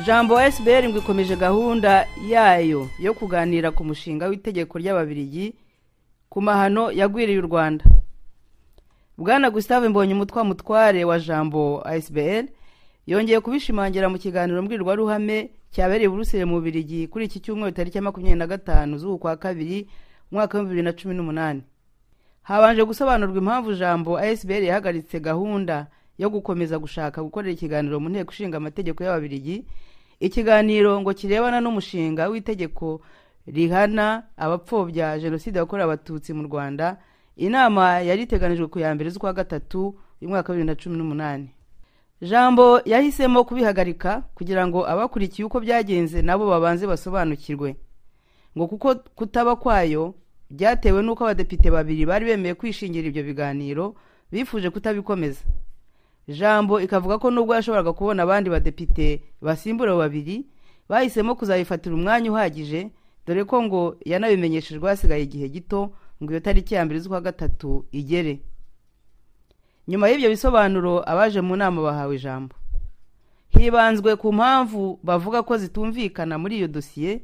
Jambo SBR ngo ikomeje gahunda yayo yo kuganira ku mushinga w'itegeko ry'Ababiligi ku mahano yagwiriye u Rwanda. Bwana Gustave Mbonye mutware wa Jambo SBR yongeye kubishimangira mu kiganiro mbwirwa ruhame cyabereye Buruseli mu Babiligi kuri iki cyumweru tariki 25 z'ukwa kabiri mwaka wa 2018. Habanje gusobanurwa impamvu Jambo SBR yahagaritse gahunda yo gukomeza gushaka gukorera ikiganiro mu nteko ishinga amategeko y'Ababiligi. Ikiganiro ngo kirebana n'umushinga w'itegeko rihana abapfobya jenoside yakorewe abatutsi mu Rwanda. Inama yari iteganijwe ku ya mbere z'ukwa gatatu y'umwaka wa 2018. Jambo yahisemo kubihagarika kugira ngo abakurikiye uko byagenze nabo babanze basobanukirwe, ngo kuko kutaba kwayo byatewe nuko abadepite babiri bari bemeye kwishingira ibyo biganiro bifuje kutabikomeza. Jambo ikavuga ko nubwo yashoboraga kubona abandi badepite basimbura babiri bahisemo kuzayifatira umwanya uhagije, dore ko ngo yanabimenyeshejwe hasigaye igihe gito ngo iyo tariki ya mbere z'ukwa gatatu igere. Nyuma y'ibyo bisobanuro abaje mu nama bahawe ijambo. Hibanzwe ku mpamvu bavuga ko zitumvikana muri iyo dosiye,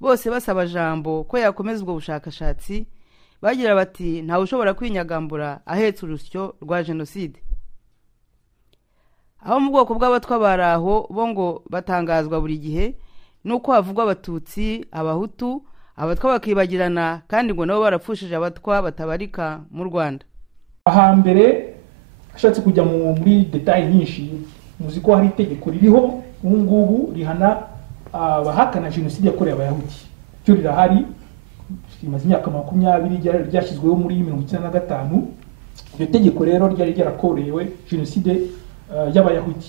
bose basaba Jambo ko yakomeza ubwo bushakashatsi. Bagira bati ntawe ushobora kwinyagambura ahetse urusyo rwa jenoside. Aho mu bwoko bw'abatwa baraho bo ngo batangazwa buri gihe nuko havugwa abatutsi, abahutu, abatwa bakibagirana kandi ngo nabo barapfushije abatwa batabarika mu Rwanda. Ahambere ashatse kujya muri detail nyinshi, muzi ko hari itegeko ririho ngubu rihana abahakana jenoside yakorewe abayahudi. Cyo rirahari rimaze imyaka 20 ryashyizweho muri 1995. Iryo tegeko rero ryari ryarakorewe jenoside y'abayahudi.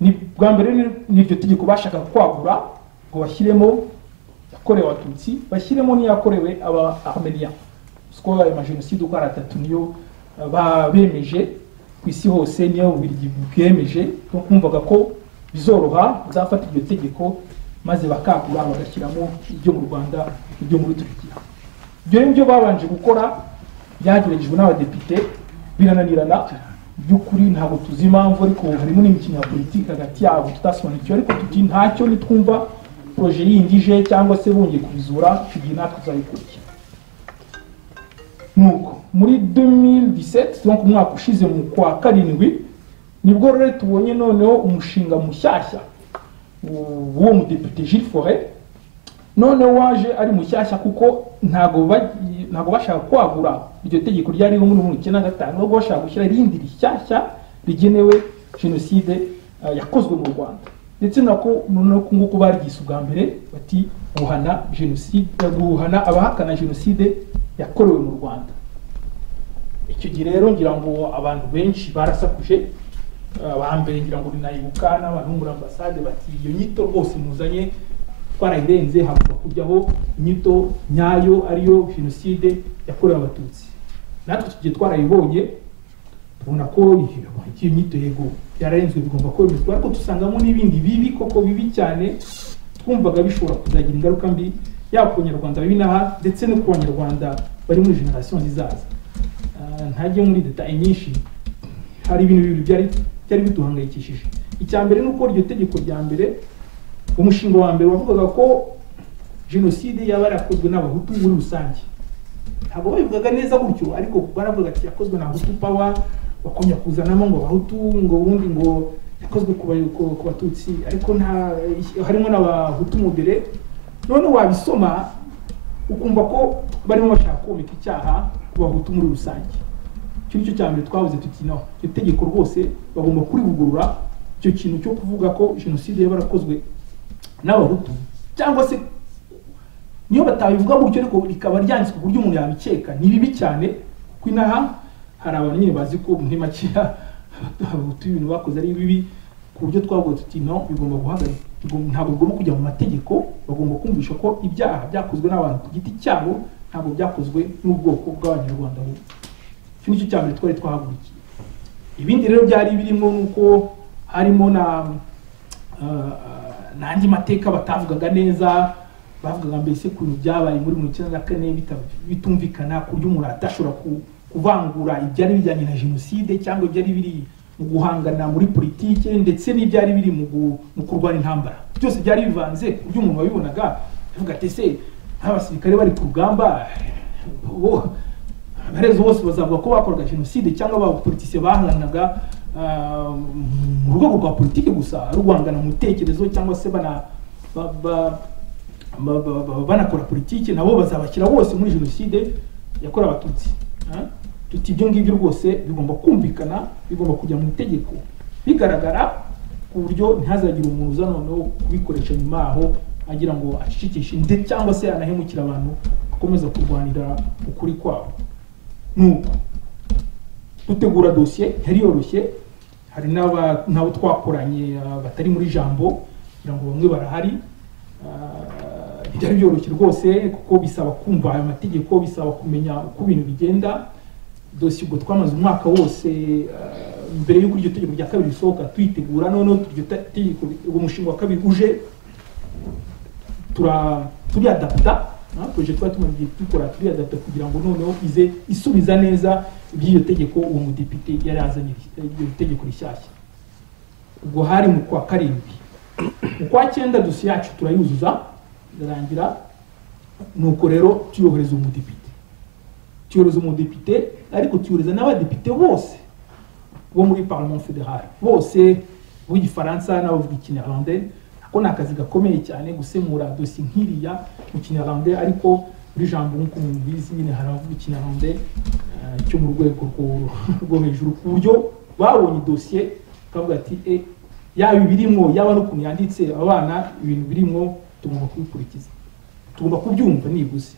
Ni bwa mbere n'iryo tegeko bashaka kwagura ngo bashyiremo yakorewe abatutsi, bashyiremo n'iyakorewe aba-Armenia.Sko ayo jenoside uko aratatu niyo babemeje ku isi hose, niyo Ububiligi bwemeje. Kumvaga ko bizoroha zafata iryo tegeko maze bakagura bagashyiramo ibyo mu Rwanda, ibyo muri Turkiya. Ibyo nibyo babanje gukora, byageragejwe n'abadepite birananirana. Byukuri ntabwo tuzi impamvu, ariko harimo n'imikino ya politiki hagati yabo tutasobanukiwe, ariko tuti ntacyo nitwumva projet yindije cyangwa se bongeye kubizura tugiye natwe tuzayikurikira. Nuko muri 2017 donc umwaka ushize mu kwa karindwi nibwo rero tubonye noneho umushinga mushyashya uwo mudepite Gilles Forêt. None waje ari mushyashya kuko ntago bashaka kwagura iryo tegeko ryari mu 1995, ahubwo bashaka gushyira irindi rishyashya rigenewe jenoside yakozwe mu Rwanda. Ndetse nako nguko barigise ubwa mbere bati guhana jenoside, guhana abahakana jenoside yakorewe mu Rwanda. Icyo gihe rero ngira ngo abantu benshi barasakuje, abambere ngira ngo rinayibuka n'abantu muri ambassade bati iyo nyito rwose muzanye twarayirenze, hagomba kujyaho inyito nyayo ariyo jenoside yakorewe abatutsi. Natwe tugiye twarayibonye tubona ko iyo nyito yego yararenzwe bigomba kwemezwa, ariko tusangamo n'ibindi bibi koko bibi cyane twumvaga bishobora kuzagira ingaruka mbi yaba ku Banyarwanda b'inaha ndetse no ku Banyarwanda bari muri generation zizaza. Ntajye muri detail nyinshi, hari ibintu bibiri byari biduhangayikishije. Icyambere nuko iryo tegeko rya mbere, umushinga wa mbere wavugaga ko jenoside yabarakozwe n'abahutu muri rusange. Ntabwo babivugaga neza gutyo, ariko baravuga ati yakozwe na Hutu power, bakonya kuzanamo ngo abahutu ngo ubundi ngo yakozwe ku batutsi, ariko nta harimo n'abahutu modere. None wabisoma ukumva ko barimo bashaka komeka icyaha ku bahutu muri rusange. Cyo cyambere twavuze tuti no, itegeko rwose bagomba kurivugurura icyo kintu cyo kuvuga ko jenoside yabarakozwe n'abahutu, cyangwa se niyo batabivuga gutyo ariko rikaba ryanditswe ku buryo umuntu yabikeka. Ni bibi cyane ko inaha hari abantu nyine bazi ko muri makiya abahutu ibintu bakoze ari bibi, ku buryo twavuga tuti no, bigomba guhagarika. Ntabwo bigomba kujya mu mategeko, bagomba kumvisha ko ibyaha byakozwe n'abantu ku giti cyabo, ntabwo byakozwe n'ubwoko bw'Abanyarwanda. Icyo nicyo cyambere twari twahagurukiye. Ibindi rero byari birimo nuko harimo n'andi mateka batavugaga neza, bavugaga mbese kuntu byabaye muri 1994 bitumvikana ku buryo umuntu atashobora kuvangura ibyari bijyanye na jenoside cyangwa ibyari biri mu guhangana muri politike ndetse n'ibyari biri mu kurwanya intambara, byose byari bivanze ku buryo umuntu wabibonaga avuga ati ese nk'abasirikare bari ku rugamba abarezo bose bazavuga ko bakoraga jenoside cyangwa abapolitisiye bahanganaga mu rwego rwa politike gusa ari uguhangana mu bitekerezo cyangwa se banakora politike, nabo bazabashyira bose muri jenoside yakorewe abatutsi. Tuti ibyo ngibyo rwose bigomba kumvikana, bigomba kujya mu itegeko bigaragara ku buryo ntihazagire umuntu uza noneho kubikoresha nyuma aho agira ngo acicikishe ndetse cyangwa se anahemukira abantu akomeza kurwanira ukuri kwabo. Nuko dutegura dosiye yari yoroshye, hari n'abo twakoranye batari muri jambo kugira ngo bamwe barahari, byari byoroshye rwose kuko bisaba kumva aya mategeko, bisaba kumenya uko ibintu bigenda. Dosiye ubwo twamaze umwaka wose mbere y'uko iryo tegeko rya kabiri risohoka twitegura, noneho iryo tegeko umushinga wa kabiri uje turiadapta projet twari tumaze dukora, turiadapta kugira ngo noneho ize isubiza neza iby'iryo tegeko uwo mudepite yari azanye iryo tegeko rishyashya. Ubwo hari mu kwa karindwi, mu kwa cyenda dosiye yacu turayuzuza ndarangira, nuko rero tuyohereza umudepite ariko tuyohereza n'abadepite bose bo muri Parlement fédéral bose b'igifaransa n'abavuga ikinyarwanda. Ako ni akazi gakomeye cyane gusemura dosiye nk'iriya mu kinyarwanda, ariko muri jambo nk'uko mubizi nyine hari abavuga ikinyarwanda cyo mu rwego rwo hejuru ku buryo babonye dosiye kavuga ati yaba ibirimo yaba n'ukuntu yanditse abana ibintu birimo tugomba kubikurikiza, tugomba kubyumva nibuze.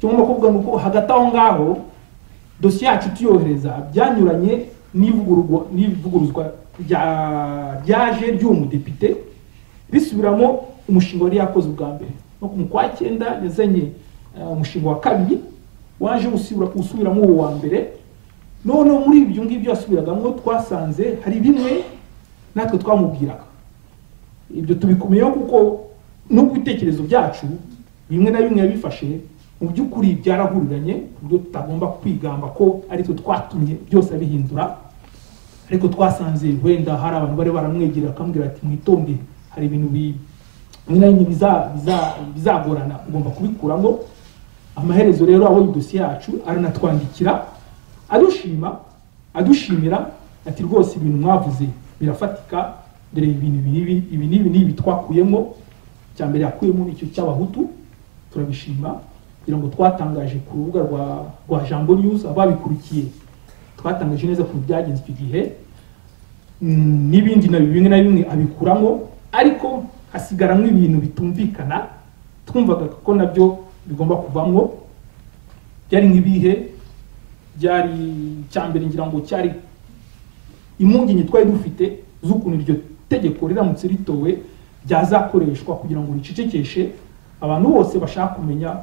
Tugomba kuvuga nuko hagati aho ngaho dosiye yacu tuyohereza byanyuranye n'ivuguruzwa ryaje ry'uwo mudepite bisubiramo umushinga wari yakoze ubwa mbere. No mu kwa cyenda yazanye umushinga wa kabiri waje usubiramo uwo wa mbere. None muri ibyo ngibyo yasubiragamo twasanze hari bimwe natwe twamubwiraga, ibyo tubikumeyeho kuko n'ubwo ibitekerezo byacu bimwe na bimwe yabifashe mu by'ukuri byarahuriranye ku buryo tutagomba kwigamba ko ari twe twatumye byose abihindura, ariko twasanze wenda hari abantu bari baramwegera akambwira ati mwitonde, hari ibintu bimwe na bimwe bizagorana ugomba kubikuramo. Amaherezo rero abonye dosiye yacu aranatwandikira adushimira ati rwose ibintu mwavuze birafatika, dore ibi n'ibi twakuyemo. Cyambere yakuyemo icyo cy'abahutu turabishima, kugira ngo twatangaje ku rubuga rwa Jambo News ababikurikiye twatangaje neza ku byagenze icyo gihe, n'ibindi na bimwe na bimwe abikuramo, ariko hasigaramo ibintu bitumvikana twumvaga ko nabyo bigomba kuvamwo. Byari nk'ibihe, byari cyambere ngira ngo cyari impungenge twari dufite z'ukuntu iryo tegeko riramutse ritowe byazakoreshwa kugira ngo ricecekeshe abantu bose bashaka kumenya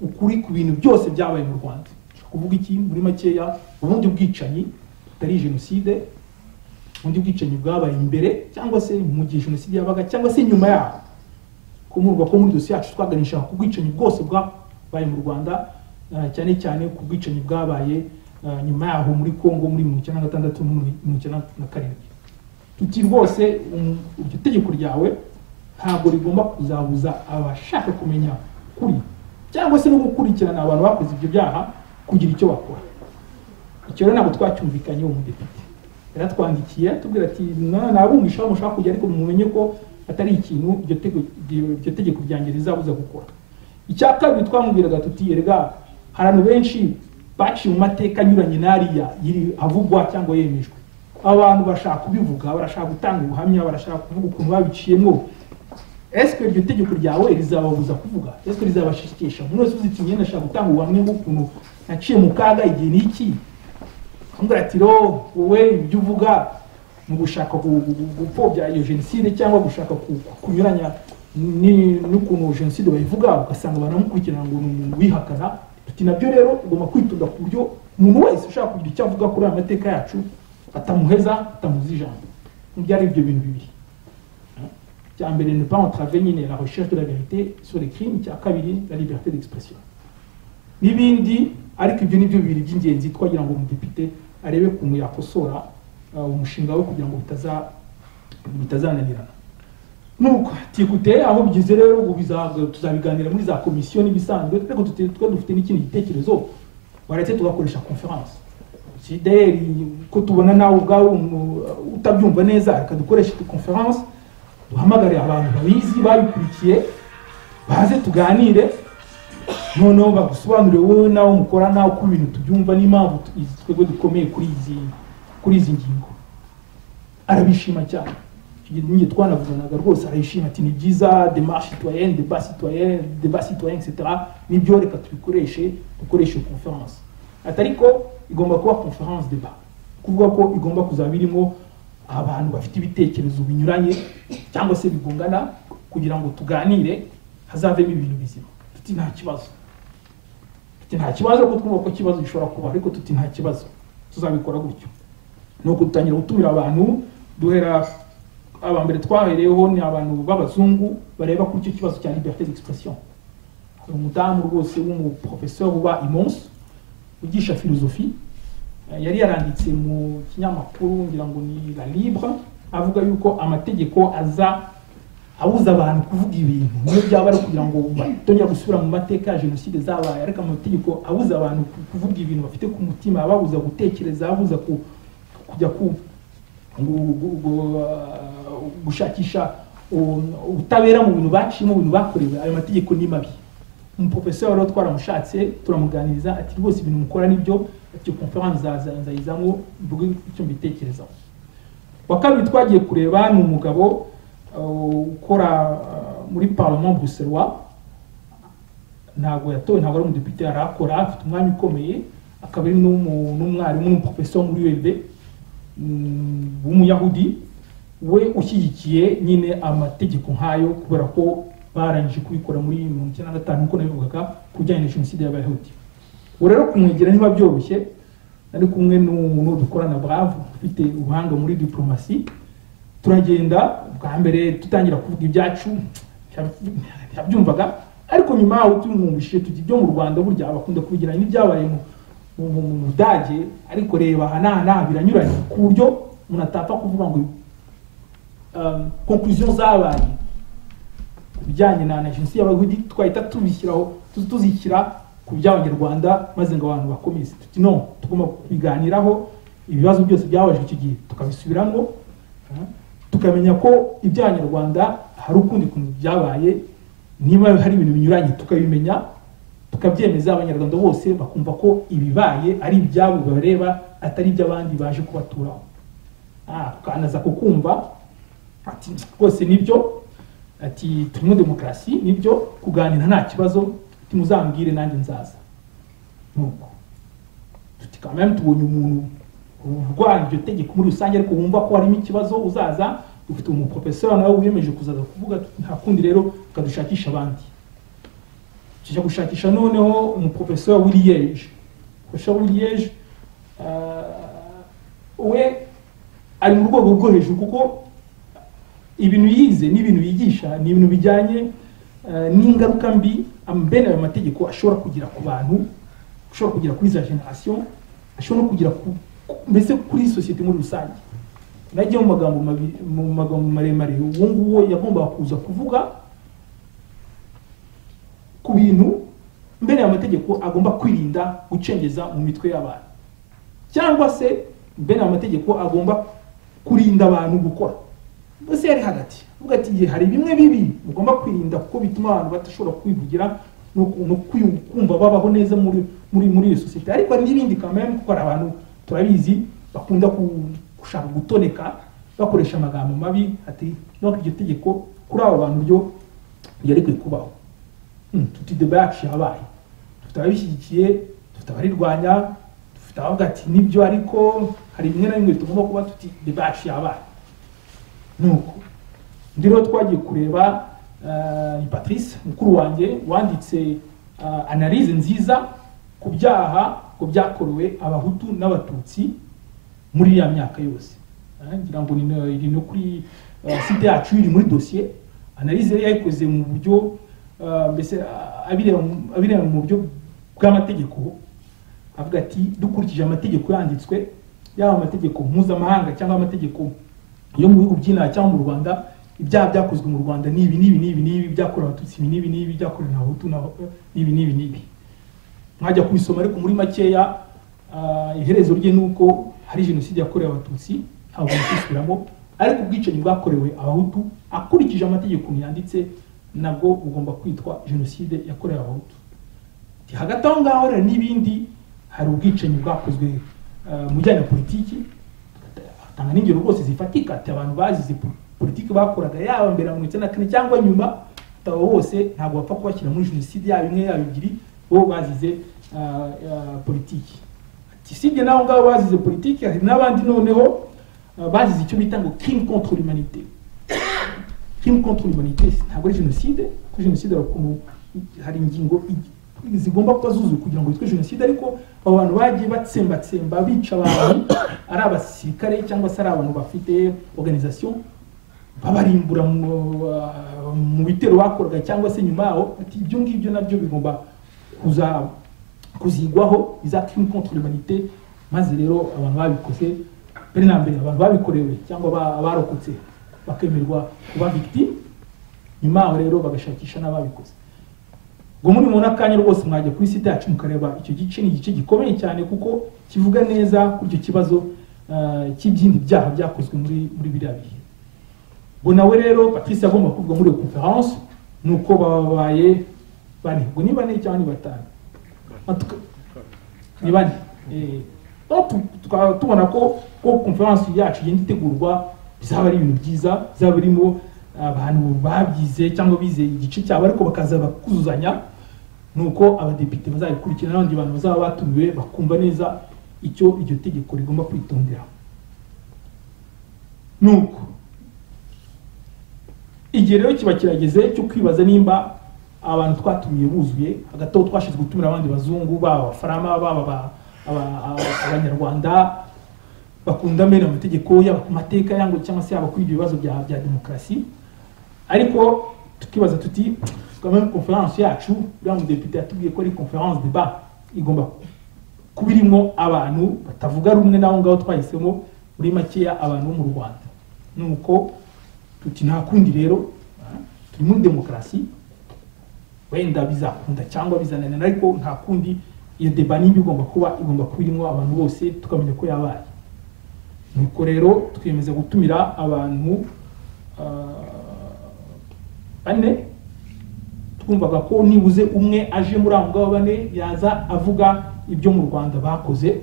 ukuri ku bintu byose byabaye mu Rwanda. Kuvuga iki muri makeya, ubundi bwicanyi butari jenoside, ubundi bwicanyi bwabaye imbere cyangwa se mu gihe jenoside yabaga cyangwa se nyuma yaho. Kumurwa ko muri dosiye yacu twaganisha ku bwicanyi bwose bwabaye mu Rwanda, cyane cyane ku bwicanyi bwabaye nyuma yaho muri Kongo muri 1996 1997. Tuti rwose iryo tegeko ryawe ntabwo rigomba kuzabuza abashaka kumenya kuri cyangwa se no gukurikirana abantu bakoze ibyo byaha kugira icyo bakora. Icyo rero ntabwo twacyumvikanye uwo mudepite yaratwandikiye atubwira ati nabumvisha mushaka kujya, ariko mumenye ko atari ikintu iryo tegeko ryanjye rizabuza gukora. Icya kabiri twamubwiraga tuti erega hari abantu benshi baciye mu mateka anyuranye n'ariya avugwa cyangwa yemejwe. Abantu bashaka kubivuga, barashaka gutanga ubuhamya, barashaka kuvuga ukuntu babiciyemo. Eske iryo tegeko ryawe rizababuza kuvuga? Eske rizabashikisha? Umuntu wese uzi nyine ashaka gutanga ubuhamya bw'ukuntu naciye mu kaga igihe n'iki, ambwira ati wowe ibyo uvuga mu gushaka gupfobya iyo jenoside cyangwa gushaka kunyuranya n'ukuntu jenoside bayivuga, ugasanga banamukurikirana ngo ni umuntu wihakana. Tuti nabyo rero ugomba kwitonda ku buryo umuntu wese ushaka kugira icyo avuga kuri aya mateka yacu atamuheza, atamuzi ijambo. Byari ibyo bintu bibiri. Cyambere ne pas entraver nyine la recherche de la vérité sur les crimes, cya kabiri la liberté d'expression. N'ibindi, ariko ibyo nibyo bibiri by'ingenzi twagira ngo umudepite arebe ukuntu yakosora umushinga we kugira ngo bitazananirana. Nuko tikute aho bigeze rero ubu tuzabiganira muri za komisiyo n'ibisanzwe, ariko twe dufite n'ikindi gitekerezo, baretse tugakoresha conference. Sideri ko tubona nawe ubwawe utabyumva neza, reka dukoreshe conference, duhamagare abantu babizi babikurikiye baze tuganire, noneho bagusobanurire wowe nawe mukorana uko ibintu tubyumva n'impamvu twebwe dukomeye kuri izi ngingo. Arabishima cyane, nyine twanavuganaga rwose arayishima ati ni byiza, démarche citoyenne, débat citoyen etc. Nibyo reka tubikoreshe, dukoreshe conference. Atariko igomba kuba conference débat, kuvuga ko igomba kuzaba irimo abantu bafite ibitekerezo binyuranye cyangwa se bigongana, kugira ngo tuganire hazavemo ibintu bizima. Tuti nta kibazo ko twumva ko ikibazo gishobora kuba, ariko tuti nta kibazo tuzabikora gutyo. Nuko dutangira gutumira abantu, duhera abambere twahereyeho ni abantu b'abazungu bareba kuri icyo kibazo cya liberté d'expression. Hari umudamu rwose w'umuprofesseur uba immense ugisha philosophie, yari yaranditse mu kinyamakuru ngira ngo ni La Libre, avuga yuko amategeko abuza abantu kuvuga ibintu niyo byaba ari kugira ngo batongera gusubira mu mateka ya jenoside zabaye, ariko amategeko abuza abantu kuvuga ibintu bafite ku mutima, ababuza gutekereza, abuza kujya gushakisha ubutabera mu bintu baciyemo, mu bintu bakorewe. Ayo mategeko ni mabi. Umuprofesseur rero twaramushatse turamuganiriza ati rwose ibintu mukora nibyo, ati conference nzayizamo mvuge icyo mbitekerezaho. Wa kabiri twagiye kureba ni umugabo ukora muri Parlement bruxellois, ntabwo yatowe, ntabwo ari umudepite, arakora afite umwanya ukomeye, akaba ari n'umwarimu n'umuprofesseur muri ULB w'umuyahudi, we ushyigikiye nyine amategeko nk'ayo kubera ko barangije kubikora muri 1995 uko nabivugaga kujyanye na jenoside y'abayahudi. Ubu rero kumwegera niba byoroshye, ari kumwe n'umuntu dukorana brave ufite ubuhanga muri diplomasi, turagenda bwa mbere tutangira kuvuga ibyacu yabyumvaga, ariko nyuma aho tumwumvishije tuti ibyo mu Rwanda burya abakunda kubigira n'ibyabaye mu Budage, ariko reba hana biranyuranye ku buryo umuntu atapfa kuvuga ngo conclusion zabaye bijyanye na jenoside y'abayahudi twahita tuzishyira ku by'abanyarwanda maze ngo abantu bakomeze. Tuti no, tugomba kubiganiraho ibibazo byose byabaje icyo gihe tukabisubiramo, tukamenya ko iby'abanyarwanda hari ukundi kuntu byabaye, niba hari ibintu binyuranye tukabimenya, tukabyemeza, abanyarwanda bose bakumva ko ibibaye ari ibyabo bareba, atari iby'abandi baje kubaturaho. Tukanaza kukumva ati rwose nibyo, ati turimo demokarasi, nibyo kuganira nta kibazo, muzambwire nanjye nzaza. Nuko tuti quand même tubonye umuntu urwanya iryo tegeko muri rusange, ariko wumva ko harimo ikibazo uzaza. Dufite umuprofesseur nawe wiyemeje kuzaza kuvuga nta kundi rero tukadushakisha abandi. Tujya gushakisha noneho umuprofesseur w'Liège. Professeur w'Liège we ari mu rwego rwo hejuru, kuko ibintu yize n'ibintu yigisha ni ibintu bijyanye n'ingaruka mbi mbene ayo mategeko ashobora kugira ku bantu, ashobora kugira kuri za generation, ashobora no kugira mbese kuri societe muri rusange. Nagiye mu magambo maremare, uwo nguwo yagombaga kuza kuvuga ku bintu mbene ayo mategeko agomba kwirinda gucengeza mu mitwe y'abantu, cyangwa se mbene ayo mategeko agomba kurinda abantu gukora. Bose yari hagati uvuga ati hari bimwe bibi mugomba kwirinda kuko bituma abantu batashobora kwivugira no kumva babaho neza muri iyo societe, ariko hari n'ibindi quand même kuko abantu turabizi bakunda gushaka gutoneka bakoresha amagambo mabi, ati no iryo tegeko kuri abo bantu byo yari kubaho. Tuti debat yabaye, tutabishyigikiye, tutabarirwanya, tutavuga ati nibyo, ariko hari bimwe na bimwe tugomba kuba tuti debat yabaye. Nuko ndiro twagiye kureba Patrice mukuru wanjye wanditse analyse nziza ku byaha ko byakorewe abahutu n'abatutsi muri ya myaka yose. Ngira ngo iri no kuri site yacu, iri muri dossier. Analyse yayikoze mu buryo mbese abireba mu buryo bw'amategeko, avuga ati dukurikije amategeko yanditswe yaba amategeko mpuzamahanga cyangwa amategeko yo mu bihugu by'inaha cyangwa mu Rwanda, ibyaha byakozwe mu Rwanda n'ibi byakorewe Abatutsi, n'ibi byakorewe Abahutu, n'ibi mwajya kubisoma, ariko muri makeya iherezo rye nuko hari jenoside yakorewe Abatutsi, ntabwo nakwisubiramo, ariko ubwicanyi bwakorewe Abahutu akurikije amategeko yanditse nabwo bugomba kwitwa jenoside yakorewe Abahutu. Hagati aho ngaho rero n'ibindi, hari ubwicanyi bwakozwe mu bijyanye na politiki, atanga n'ingero rwose zifatika, ati abantu bazize politiki bakoraga yaba mbere ya 1994 cyangwa nyuma, aba bose ntabwo bapfa kubashyira muri jenoside yaba imwe yaba ebyiri, bo bazize politiki. Ati sibye naho ngaho bazize politiki, hari n'abandi noneho bazize icyo bita ngo crime contre l'humanité. Crime contre l'humanité ntabwo ari jenoside, kuko jenoside hari ingingo zigomba kuba zuzuye kugira ngo yitwe jenoside, ariko abo bantu bagiye batsembatsemba bica abantu, ari abasirikare cyangwa se ari abantu bafite organisation, babarimbura mu bitero bakoraga cyangwa se nyuma yaho. Ati ibyo ngibyo nabyo bigomba kuzigwaho, iza crime contre l'humanité, maze rero abantu babikoze mbere na mbere, abantu babikorewe cyangwa abarokotse bakemerwa kuba victime, nyuma yaho rero bagashakisha n'ababikoze. Ngo muri mu nakanya rwose mwajya kuri site yacu mukareba icyo gice, ni igice gikomeye cyane kuko kivuga neza kuri icyo kibazo cy'ibyindi byaha byakozwe muri biriya bihe. Ngo nawe rero Patrice agomba kuvuga muri iyo conference nuko babaye bane, ngo ni bane cyangwa ni batanu, ni bane. Tubona ko conference yacu igenda itegurwa bizaba ari ibintu byiza, bizaba birimo abantu babyize cyangwa bize igice cyabo, ariko bakaza bakuzuzanya, nuko abadepite bazayikurikirana n'abandi bantu bazaba batumiwe bakumva neza icyo iryo tegeko rigomba kwitondera. Nuko igihe rero kiba kirageze cyo kwibaza nimba abantu twatumiye buzuye, hagati aho twashize gutumira abandi bazungu, baba abafarama, baba abanyarwanda bakunda mbere amategeko yaba ku mateka yango cyangwa se yaba kuri ibyo bibazo bya demokarasi. Ariko tukibaza tuti quand même conference yacu ya mu député yatubwiye ko ari conference débat, igomba kubirimo abantu batavuga rumwe naho ngaho twahisemo muri makeya abantu bo mu Rwanda. Nuko tuti nta kundi rero, turi muri demokarasi, wenda bizakunda cyangwa bizanana, ariko nta kundi iyo débat nimba igomba kubirimo abantu bose tukamenya ko yabaye. Nuko rero twiyemeza gutumira abantu bane, twumvaga ko nibuze umwe aje muri abo ngabo bane yaza avuga ibyo mu Rwanda bakoze,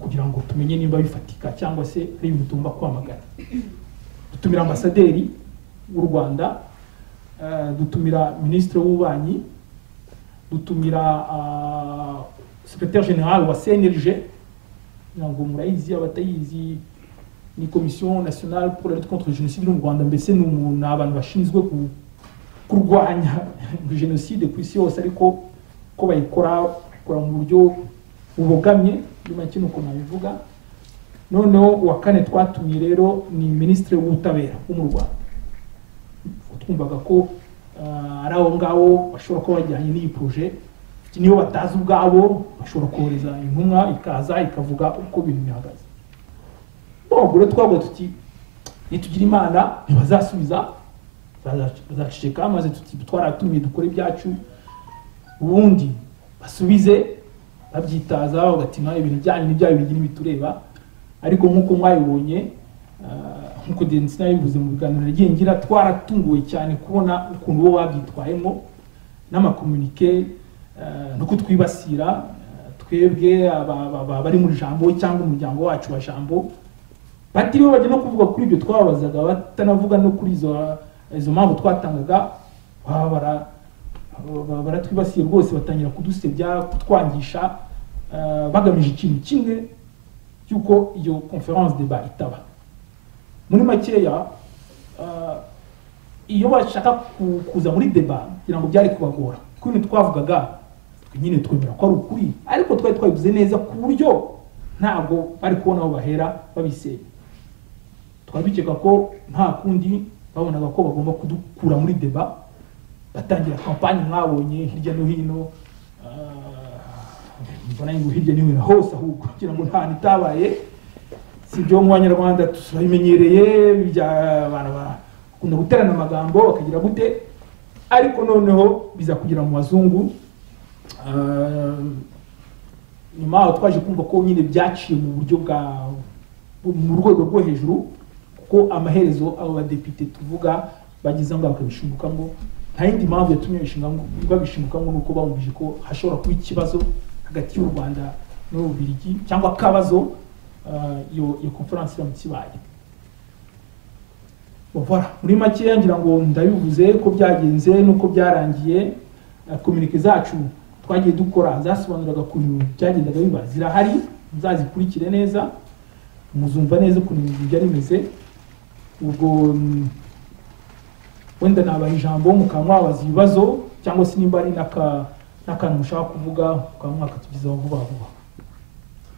kugira ngo tumenye nimba bifatika cyangwa se ari ibintu tugomba kwamagana. Dutumira ambasaderi w'u Rwanda, dutumira ministre w'ububanyi, dutumira secrétaire général wa CNLG, ngo murayizi abatayizi, ni Commission nationale pour la lutte contre le génocide mu Rwanda, mbese ni abantu bashinzwe kurwanya jenoside ku isi yose, ariko ko bayikora mu buryo bubogamye, nyuma kintu uko nabivuga. Noneho uwa kane twatumiye rero ni ministre w'ubutabera wo mu Rwanda. Twumvaga ko ari aho ngaho bashobora kuba bajyanye n'iyi projet, niyo batazi ubwabo bashobora kohereza intumwa ikaza ikavuga uko ibintu bihagaze. Ubwo rero twavuga tuti nitugira Imana ntibazasubiza, bazaceceka, maze tuti twaratumiye dukora ibyacu, ubundi basubize babyitaza bagatima ibintu byanyu n'ibyayo bigira ibitureba. Ariko nk'uko mwayibonye, nk'uko Denis nabivuze mu biganiro yagiye ngira, twaratunguwe cyane kubona ukuntu bo babyitwayemo n'amakomunike, no kutwibasira twebwe bari muri Jambo cyangwa umuryango wacu wa Jambo, batiriwe bajya no kuvuga kuri ibyo twababazaga, batanavuga no kuri izo mpamvu twatangaga, baratwibasiye rwose, batangira kudusebya, kutwangisha, bagamije ikintu kimwe cy'uko iyo conference débat itaba. Muri makeya, iyo bashaka kuza muri débat kugira ngo byari kubagora, kuko ibintu twavugaga nyine twemera ko ari ukuri, ariko twari twabivuze neza ku buryo ntabwo bari kubona aho bahera babisenya. Twabikeka ko nta kundi, babonaga ko bagomba kudukura muri débat, batangira kampanye mwabonye hirya no hino, mbona ngo hirya no hino hose ahubwo kugira ngo nta nitabaye si byo mu banyarwanda turabimenyereye bijya abantu bakunda guterana amagambo bakagira gute ariko noneho biza kugira mu bazungu nyuma aho twaje kumva ko nyine byaciye mu buryo bwa mu rwego rwo hejuru kuko amaherezo abo badepite tuvuga bagize ngo bakabishingukamo nta yindi mpamvu yatumye babishingukamo nuko bumvise ko hashobora kuba ikibazo hagati y'u Rwanda n'Ububiligi cyangwa akabazo iyo conference iramutse ibaye. Voilà, muri make ngira ngo ndabivuze ko byagenze nuko byarangiye. Communique zacu twagiye dukora zasobanuraga ku byagendaga biba zirahari, muzazikurikire neza muzumva neza ukuntu ibintu byari bimeze. Ubwo wenda nabaha ijambo mukamwabaza ibibazo cyangwa se nimba ari n'akantu mushaka kuvuga mukamwaka tugizeho vuba vuba.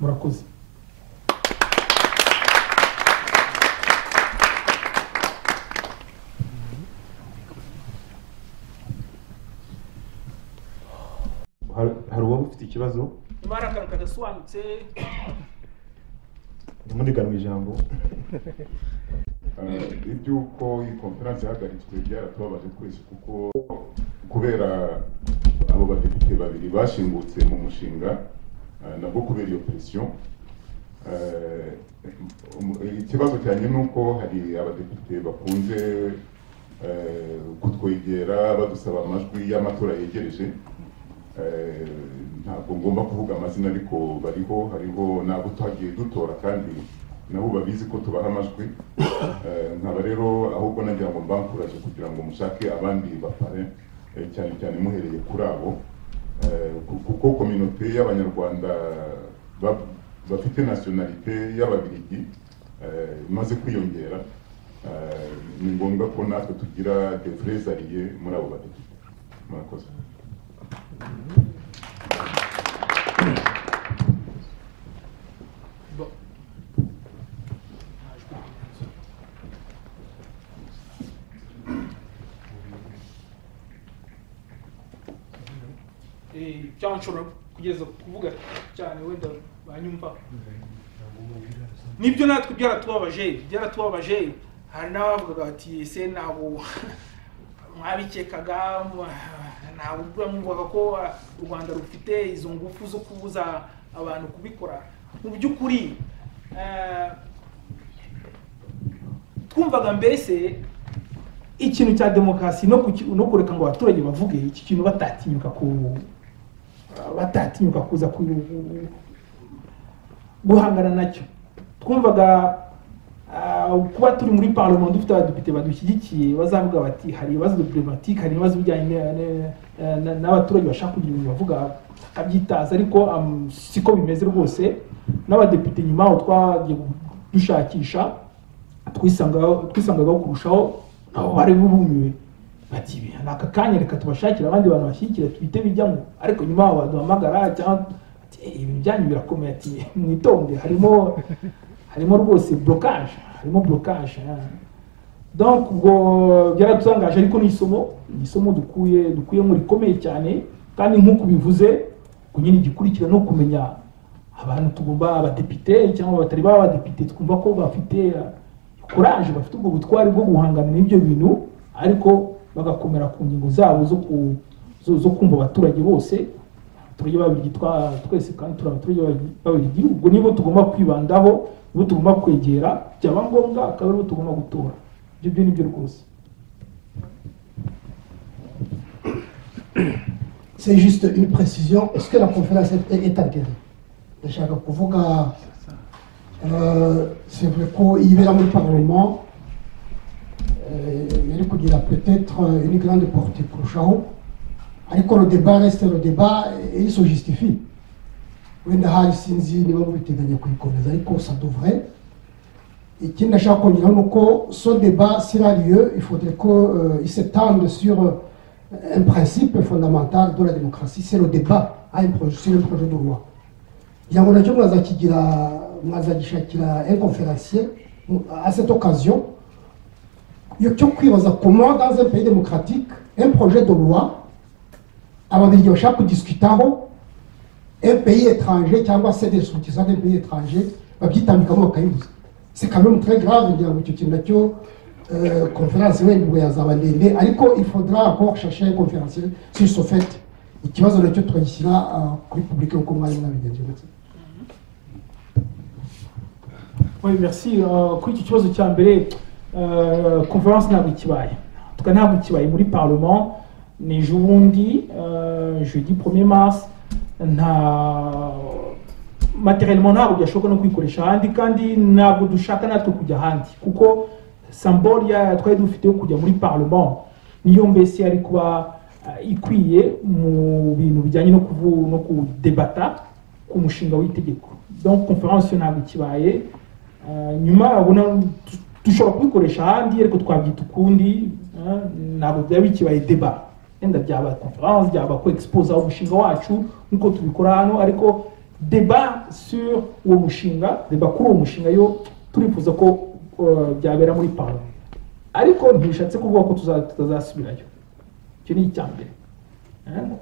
Murakoze. hari uwaba ufite ikibazo imara akantu kadasobanutse ntimunigane mu ijambo. Iby'uko iyi konferanse yahagaritswe byaratubabaje twese kuko kubera abo badepite babiri bashingutse mu mushinga nabwo kubera iyo presiyo. Ikibazo cyane ni uko hari abadepite bakunze kutwegera badusaba amajwi y'amatora yegereje. Ntabwo ngomba kuvuga amazina ariko hariho nabo twagiye dutora kandi nabo babizi ko tubaha amajwi. Nkaba rero ahubwo nagira ngo mbankuraje kugira ngo mushake abandi bapare cyane cyane muhereye kuri abo kuko communauté y'abanyarwanda bafite nationalité y'Ababiligi imaze kwiyongera. Ni ngombwa ko natwe tugira des vrais alliés muri abo badepite. Murakoze. Cyanshobora kugeza kuvuga cyane wenda banyumva. Nibyo natwe byaratubabaje hari n'abavuga bati ese nabo mwabikekaga ntabwo mwumvaga ko u Rwanda rufite izo ngufu zo kubuza abantu kubikora. Mu by'ukuri twumvaga mbese ikintu cya demokarasi no kureka ngo abaturage bavuge iki kintu batatinyuka kuza guhangana nacyo. Twumvaga kuba turi muri parlement dufite abadepite badushyigikiye bazavuga bati hari ibibazo diplomatique, hari ibibazo bijyanye n'abaturage bashaka kugira ibintu bavuga akabyitaza, ariko siko bimeze rwose. N'abadepite nyuma aho twagiye dushakisha twisangagaho kurushaho nabo bari bumiwe bati naka kanya reka tubashakira abandi bantu bashyigikira twite bijyamo, ariko nyuma aho baduhamagara cyangwa ibintu byanyu birakomeye ati mwitonde harimo rwose blocage. Donc ubwo byaradusangaje ariko ni isomo dukuye muri komeye cyane kandi nk'uko bivuze kunyine igikurikira no kumenya abantu tugomba abadepite cyangwa batari abadepite twumva ko bafite courage, bafite ubwo butwari bwo guhangana n'ibyo bintu ariko bagakomera ku ngingo zabo zo kumva abaturage bose. Abaturage babiri twese kandi abaturage babiri ubwo nibo tugomba kwibandaho, nibo tugomba kwegera, byaba ngombwa akaba aribo tugomba gutora. Ibyo nibyo rwose. C'est juste une précision. Est-ce que la conférence est enterrée? Ndashaka kuvuga c'est vrai ko ibera muri parlement yari kugira peut-être une grande portée kurushaho, ariko le débat reste le débat et il se justifie. Wenda hari sinzi niba mubiteganya kuyikomeza ariko ça devrait. Ikindi ndashaka kongeraho nuko ce débat s'il lieu, il faudrait qu'il s'étende sur un principe fondamental de la démocratie, c'est le débat sur un projet de loi. Il y a un nacyo mwazagishakira un conférencier à cette occasion cyo kwibaza comment dans un pays démocratique un projet de loi ababiligi bashaka kudiscutaho un pays étranger cyangwa se des ressortissants d'un pays étranger babyitambikamo bakayibuza. C'est quand même très grave ngira ngo icyo kintu nacyo conférence wenda ubwo yazaba ndende, ariko il faudra encore chercher un conférencier sur ce fait. Ikibazo nacyo twagishyira kuri public uko mwari mwabigenje ndetse. Oui, merci. Kuri iki kibazo cya mbere conférence ntabwo ikibaye, tuka ntabwo ikibaye muri parlement. Ni ejo bundi jeudi 1er mars, nta materiellement ntabwo byashoboka no kwikoresha ahandi, kandi ntabwo dushaka natwe kujya ahandi kuko symbole ya twari dufite yo kujya muri parlement niyo mbese yari kuba ikwiye mu bintu bijyanye no kudebata ku mushinga w'itegeko. Donc conférence ntabwo ikibaye, nyuma ubona dushobora kubikoresha ahandi ariko twabyita ukundi, ntabwo byaba bikibaye débat, enda byaba conférence, byaba ko expose aho umushinga wacu nkuko tubikora hano, ariko débat sur uwo mushinga, débat kuri uwo mushinga yo turifuza ko byabera muri parlement, ariko ntibishatse kuvuga ko tutazasubirayo. Icyo ni icyambere,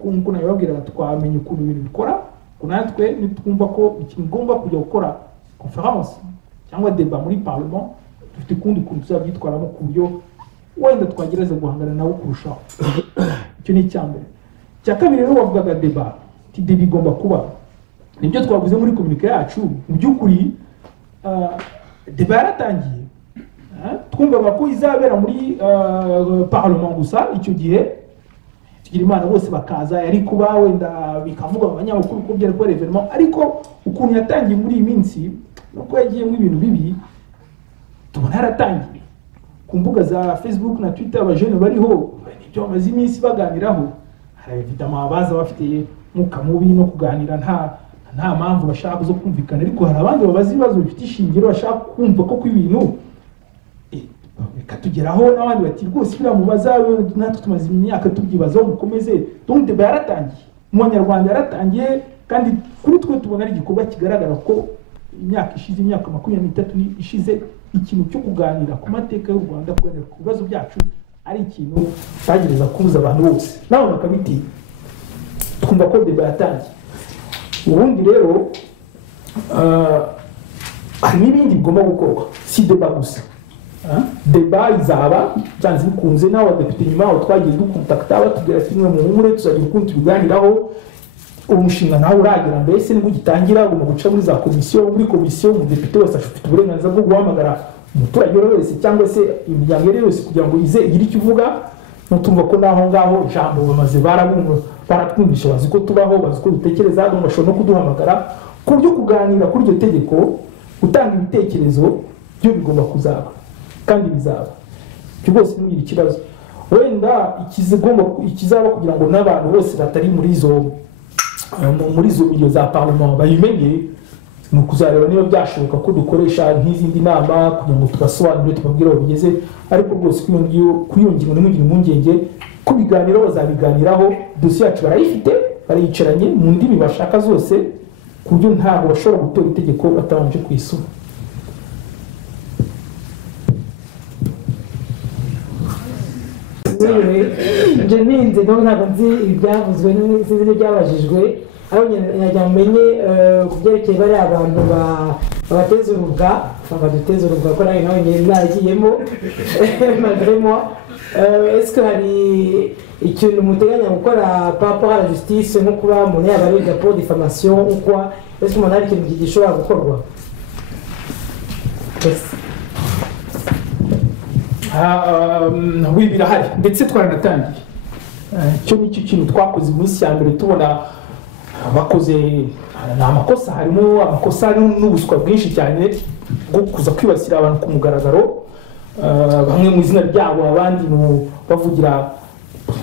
nkuko nabibabwira twamenye ukuntu ibintu bikora, natwe nitwumva ko ikigomba kujya gukora conférence cyangwa débat muri parlement, dufite ukundi kuntu tuzabyitwaramo ku buryo wenda twagereza guhangana nabo kurushaho. Icyo ni icyambere. Cya kabiri rero wavugaga débat, ti débat igomba kuba, nibyo twavuze muri communique yacu. Mu by'ukuri débat yaratangiye, twumvaga ko izabera muri parlement gusa. Icyo gihe tugira imana bose bakaza, yari kuba wenda bikavuga abanyamakuru ko byari kuba événement, ariko ukuntu yatangiye muri iyi minsi nuko yagiyemo ibintu bibi, tubona yaratangiye ku mbuga za Facebook na Twitter. Abajene bariho nibyo bamaze iminsi baganiraho, hari evidemment abaza bafite mwuka mubi no kuganira nta mpamvu bashaka zo kumvikana, ariko hari abandi babaza ibibazo bifite ishingiro bashaka kumva ko ibintu bikatugeraho, n'abandi bati rwose biramubaza natwe tumaze imyaka tubyibazaho mukomeze. Donc débat yaratangiye, umunyarwanda yaratangiye, kandi kuri twe tubona ari igikorwa kigaragara ko imyaka ishize, imyaka 23 ishize, ikintu cyo kuganira ku mateka y'u Rwanda, kuganira ku bibazo byacu ari ikintu bagereza kubuza abantu bose, nabo bakabitinya. Twumva ko débat yatangiye. Ubundi rero hari n'ibindi bigomba gukorwa, si débat gusa. Débat izaba byanze bikunze, nawe abadepite nyuma aho twagiye dukontakta batubwira ati mwe muhumure tuzagira ukuntu tubiganiraho. Umushinga nawe uragera mbese nibwo gitangira, ugomba guca muri za komisiyo. Muri komisiyo umudepite wese afite uburenganzira bwo guhamagara umuturage wese cyangwa se imiryango yose kugira ngo ize igire icyo uvuga. Mutumva ko naho ngaho ijambo bamaze baratwumvisha, bazi ko tubaho, bazi ko dutekereza, bashobora no kuduhamagara ku buryo kuganira kuri iryo tegeko, gutanga ibitekerezo byo bigomba kuzaba kandi bizaba. Ibyo bose ni ikibazo. Wenda ikizaba kugira ngo n'abantu bose batari muri izo miliyo za parlement bayimenye, ni ukuzareba niba byashoboka ko dukoresha nk'izindi nama kugira ngo tubasobanurire, tubabwire aho bigeze. Ariko rwose kwiyongera n'imugire impungenge ko biganiro bazabiganiraho, dosiye yacu barayifite, bariyicaranye mu ndimi bashaka zose, ku buryo ntabwo bashobora gutora itegeko batabanje kwisoma. Je ninze donc ntabwo nzi ibyavuzwe n'izindi n'ibyabajijwe, aho nyajya mumenye ku byerekeye bari abantu babateza urubwa, baduteza urubwa ko nawe nyine nagiyemo malgré moi. Est-ce que hari ikintu muteganya gukora par rapport à la justice, nko kuba umuntu yaba ari rapport de diffamation ou quoi? Est-ce que umuntu hari ikintu gishobora gukorwa? Oui, birahari ndetse twaranatangiye. Icyo nicyo kintu twakoze munsi ya mbere, tubona bakoze amakosa, harimo amakosa n'ubuswa bwinshi cyane bwo kuza kwibasira abantu ku mugaragaro, bamwe mu izina ryabo, abandi bavugira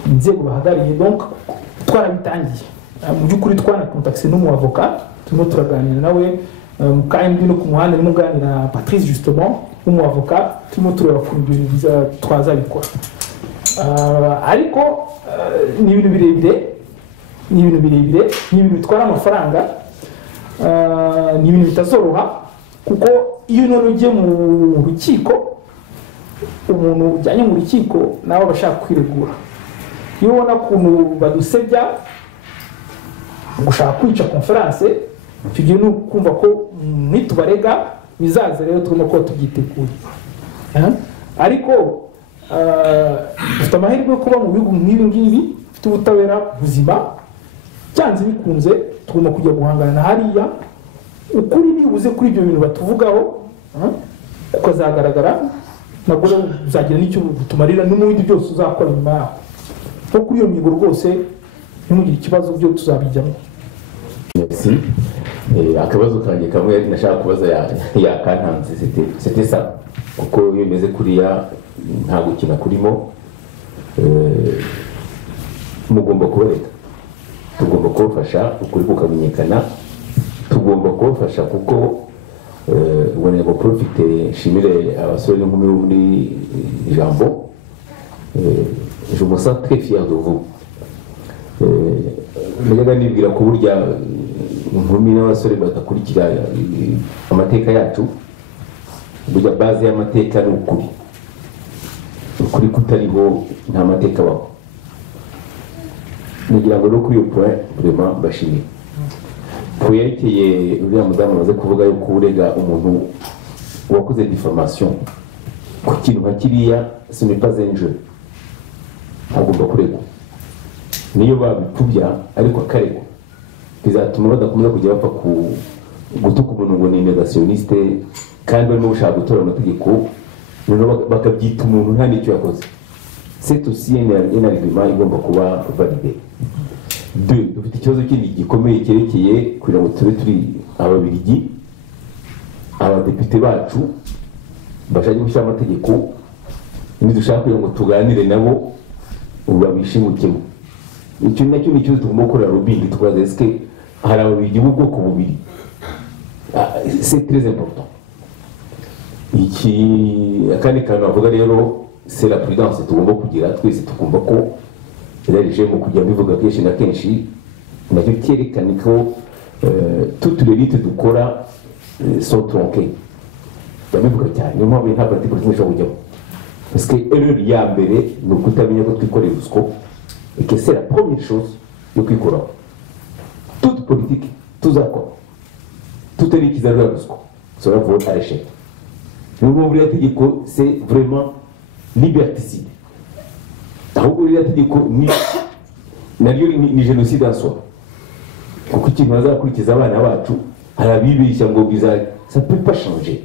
inzego bahagariye. Donc twarabitangiye. Mu by'ukuri twanakontakise n'umuavoka, turimo turaganira nawe mu kandi no ku muhanda, arimo kuganira na Patrice justement umuavoka, turimo tureba ku bintu twazabikora. Ariko ni ibintu birebire, ni ibintu bitwara amafaranga, ni ibintu bitazoroha, kuko iyo none ugiye mu rukiko, umuntu ujyanye mu rukiko nawe abashaka kwiregura. Iyo ubona ukuntu badusebya, gushaka kwica conference icyo gihe ni ukumva ko nitubarega bizaza rero tugomba kuba tubyiteguye ariko dufite amahirwe yo kuba mu bihugu nk'ibi ngibi bifite ubutabera buzima byanze bikunze tugomba kujya guhangana na hariya ukuri nibuze kuri ibyo bintu batuvugaho ukazagaragara nabwo uzagira n'icyo butumarira no mu bindi byose uzakora nyuma yaho nko kuri iyo mihigo rwose ntimugire ikibazo byo tuzabijyamo. Akabazo kanjye kamwe nashaka kubaza yakantanze c'était ça kuko iyo meze kuriya nta gukina kurimo mugomba kubereka tugomba kubafasha ukuri kukamenyekana tugomba kubafasha kuko ubona ngo profite shimire abasore n'inkumi bo muri Jambo je me sens très fier de vous ndaga nibwira ko burya inkumi n'abasore badakurikira amateka yacu burya base y'amateka ni ukuri kutariho nta mateka baho nagira ngo no kuri iyo point vraiment bashimire ko yerekeye uriya mudamu amaze kuvuga yuko urega umuntu wakoze diffamation ku kintu nka kiriya ce n'est pas un jeu agomba kuregwa niyo babipfubya ariko akaregwa bizatuma badakomeza kujya bapfa gutuka umuntu ngo ni negationiste kandi no ushaka gutora amategeko noneho bakabyita umuntu nta n'icyo yakoze. C'est aussi un argument igomba kuba validé. Deux, dufite ikibazo kindi gikomeye cyerekeye kugira ngo tube turi ababiligi abadepite bacu bashaka gushyira amategeko nidushaka kugira ngo tuganire nabo babishimukemo. Icyo nacyo ni ikibazo tugomba gukora lobbying tukaza eske hari ababiligi b'ubwoko bubiri. C'est très important. Iki akandi kantu avuga rero c'est la prudence tugomba kugira twese tukumva ko rege mu kujya bivuga kenshi na kenshi nacyo cyerekana ko toutes les luttes dukora sont tronquées ndabivuga cyane niyo mpamvu nta parti politique ishobora kujyamo parce que erreur ya mbere ni ukutamenya ko twikorera ruswa et que c'est la première chose yo kwikoraho toute politique tuzakora toute lutte izarura ruswa sera vote à l'échec n'ubwo buriya tegeko c'est vraiment liberticide ahubwo ririya tegeko naryo ni génocide en soi kuko ikintu bazakurikiza abana bacu harabibeshya ngo ça peut pas changer.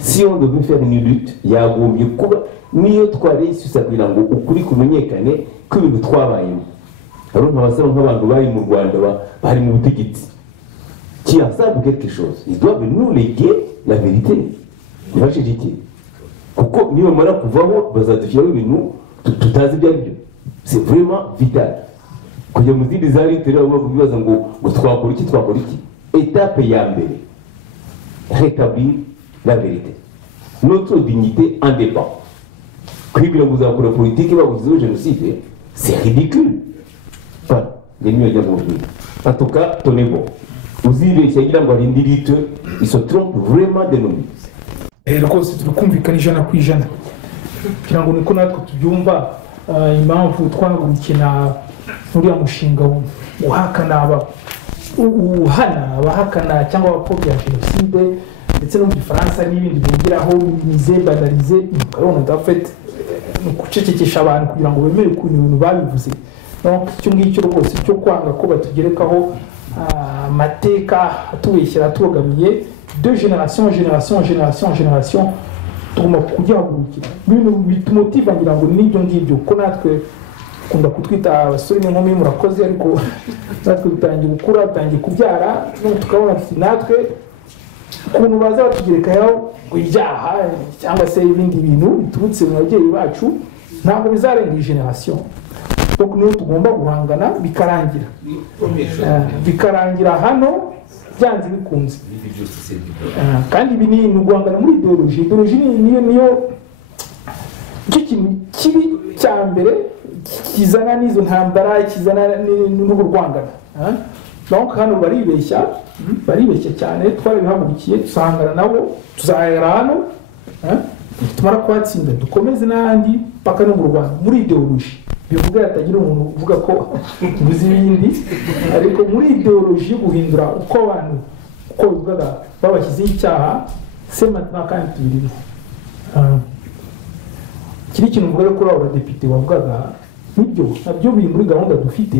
Si on devait faire une lutte yagombye kuba niyo twareyisusa kugira ngo ukuri kumenyekane ko ibintu twabayemo alors nkabasaba nk'abantu bari mu Rwanda bari mu butegetsi qui en savent quelque chose ils doivent nous léguer la vérité ntibashigikire kuko niba mara kuvaho bazadushyiraho ibintu tutazi ibyo aribyo. C'est vraiment vital kujya mu zindi za leta rero bibaza ngo twakora iki. Étape ya mbere rétablir la vérité. Notre dignité en dépend. Kwibira ngo uzakora politique bavuze génocide c'est ridicule. Voilà, les mieux dire en tout cas tenez bon. Uzibeshya ngira ngo ari ndirite ils se trompent vraiment de nom. Rwose turikumvikana ijana ku ijana kugira ngo niko natwe tubyumva impamvu twagukina uriya mushinga uhakana abahakana cyangwa abapfobya jenoside ndetse no mu Gifaransa n'ibindi bigiraho mise banalize ukabona dafete no gucecekesha abantu kugira ngo bemere ukuntu ibintu babivuze. Donc icyo ngicyo rwose cyo kwanga ko batugerekaho amateka atubeshyira atubogamiye de génération tugomba kujyahagurukira ibintu bitumotiva ngira ngo n'ibyo ngibyo ko natwe kunda kutwita abasore n'inkumi murakoze ariko natwe dutangiye gukura dutangiye kubyara tukabona natwe ukuntu baza batugerekaho ibyaha cyangwa se ibindi bintu biturutse mu babyeyi bacu ntabwo bizarenga iyi generation kuko niyo tugomba guhangana bikarangira hano byanze bikunze kandi ibi ni guhangana muri ideologie niyo icyo kintu kibi cya mbere kizana n'izo ntambara kizana n'uburwangana. Donc hano baribeshya cyane twarabihagurukiye tusangana nabo tuzahera hano tumara kwatsinda dukomeze n'andi paka no mu Rwanda muri ideologie bivuga hatagira umuntu uvuga ko ubuze ibindi ariko muri ideoloji yo guhindura uko abantu uko bivugaga babashyizeho icyaha c'est maintenant kandi tubiriho kiri kintu mvuga kuri abo badepite bavugaga nibyo nabyo biri muri gahunda dufite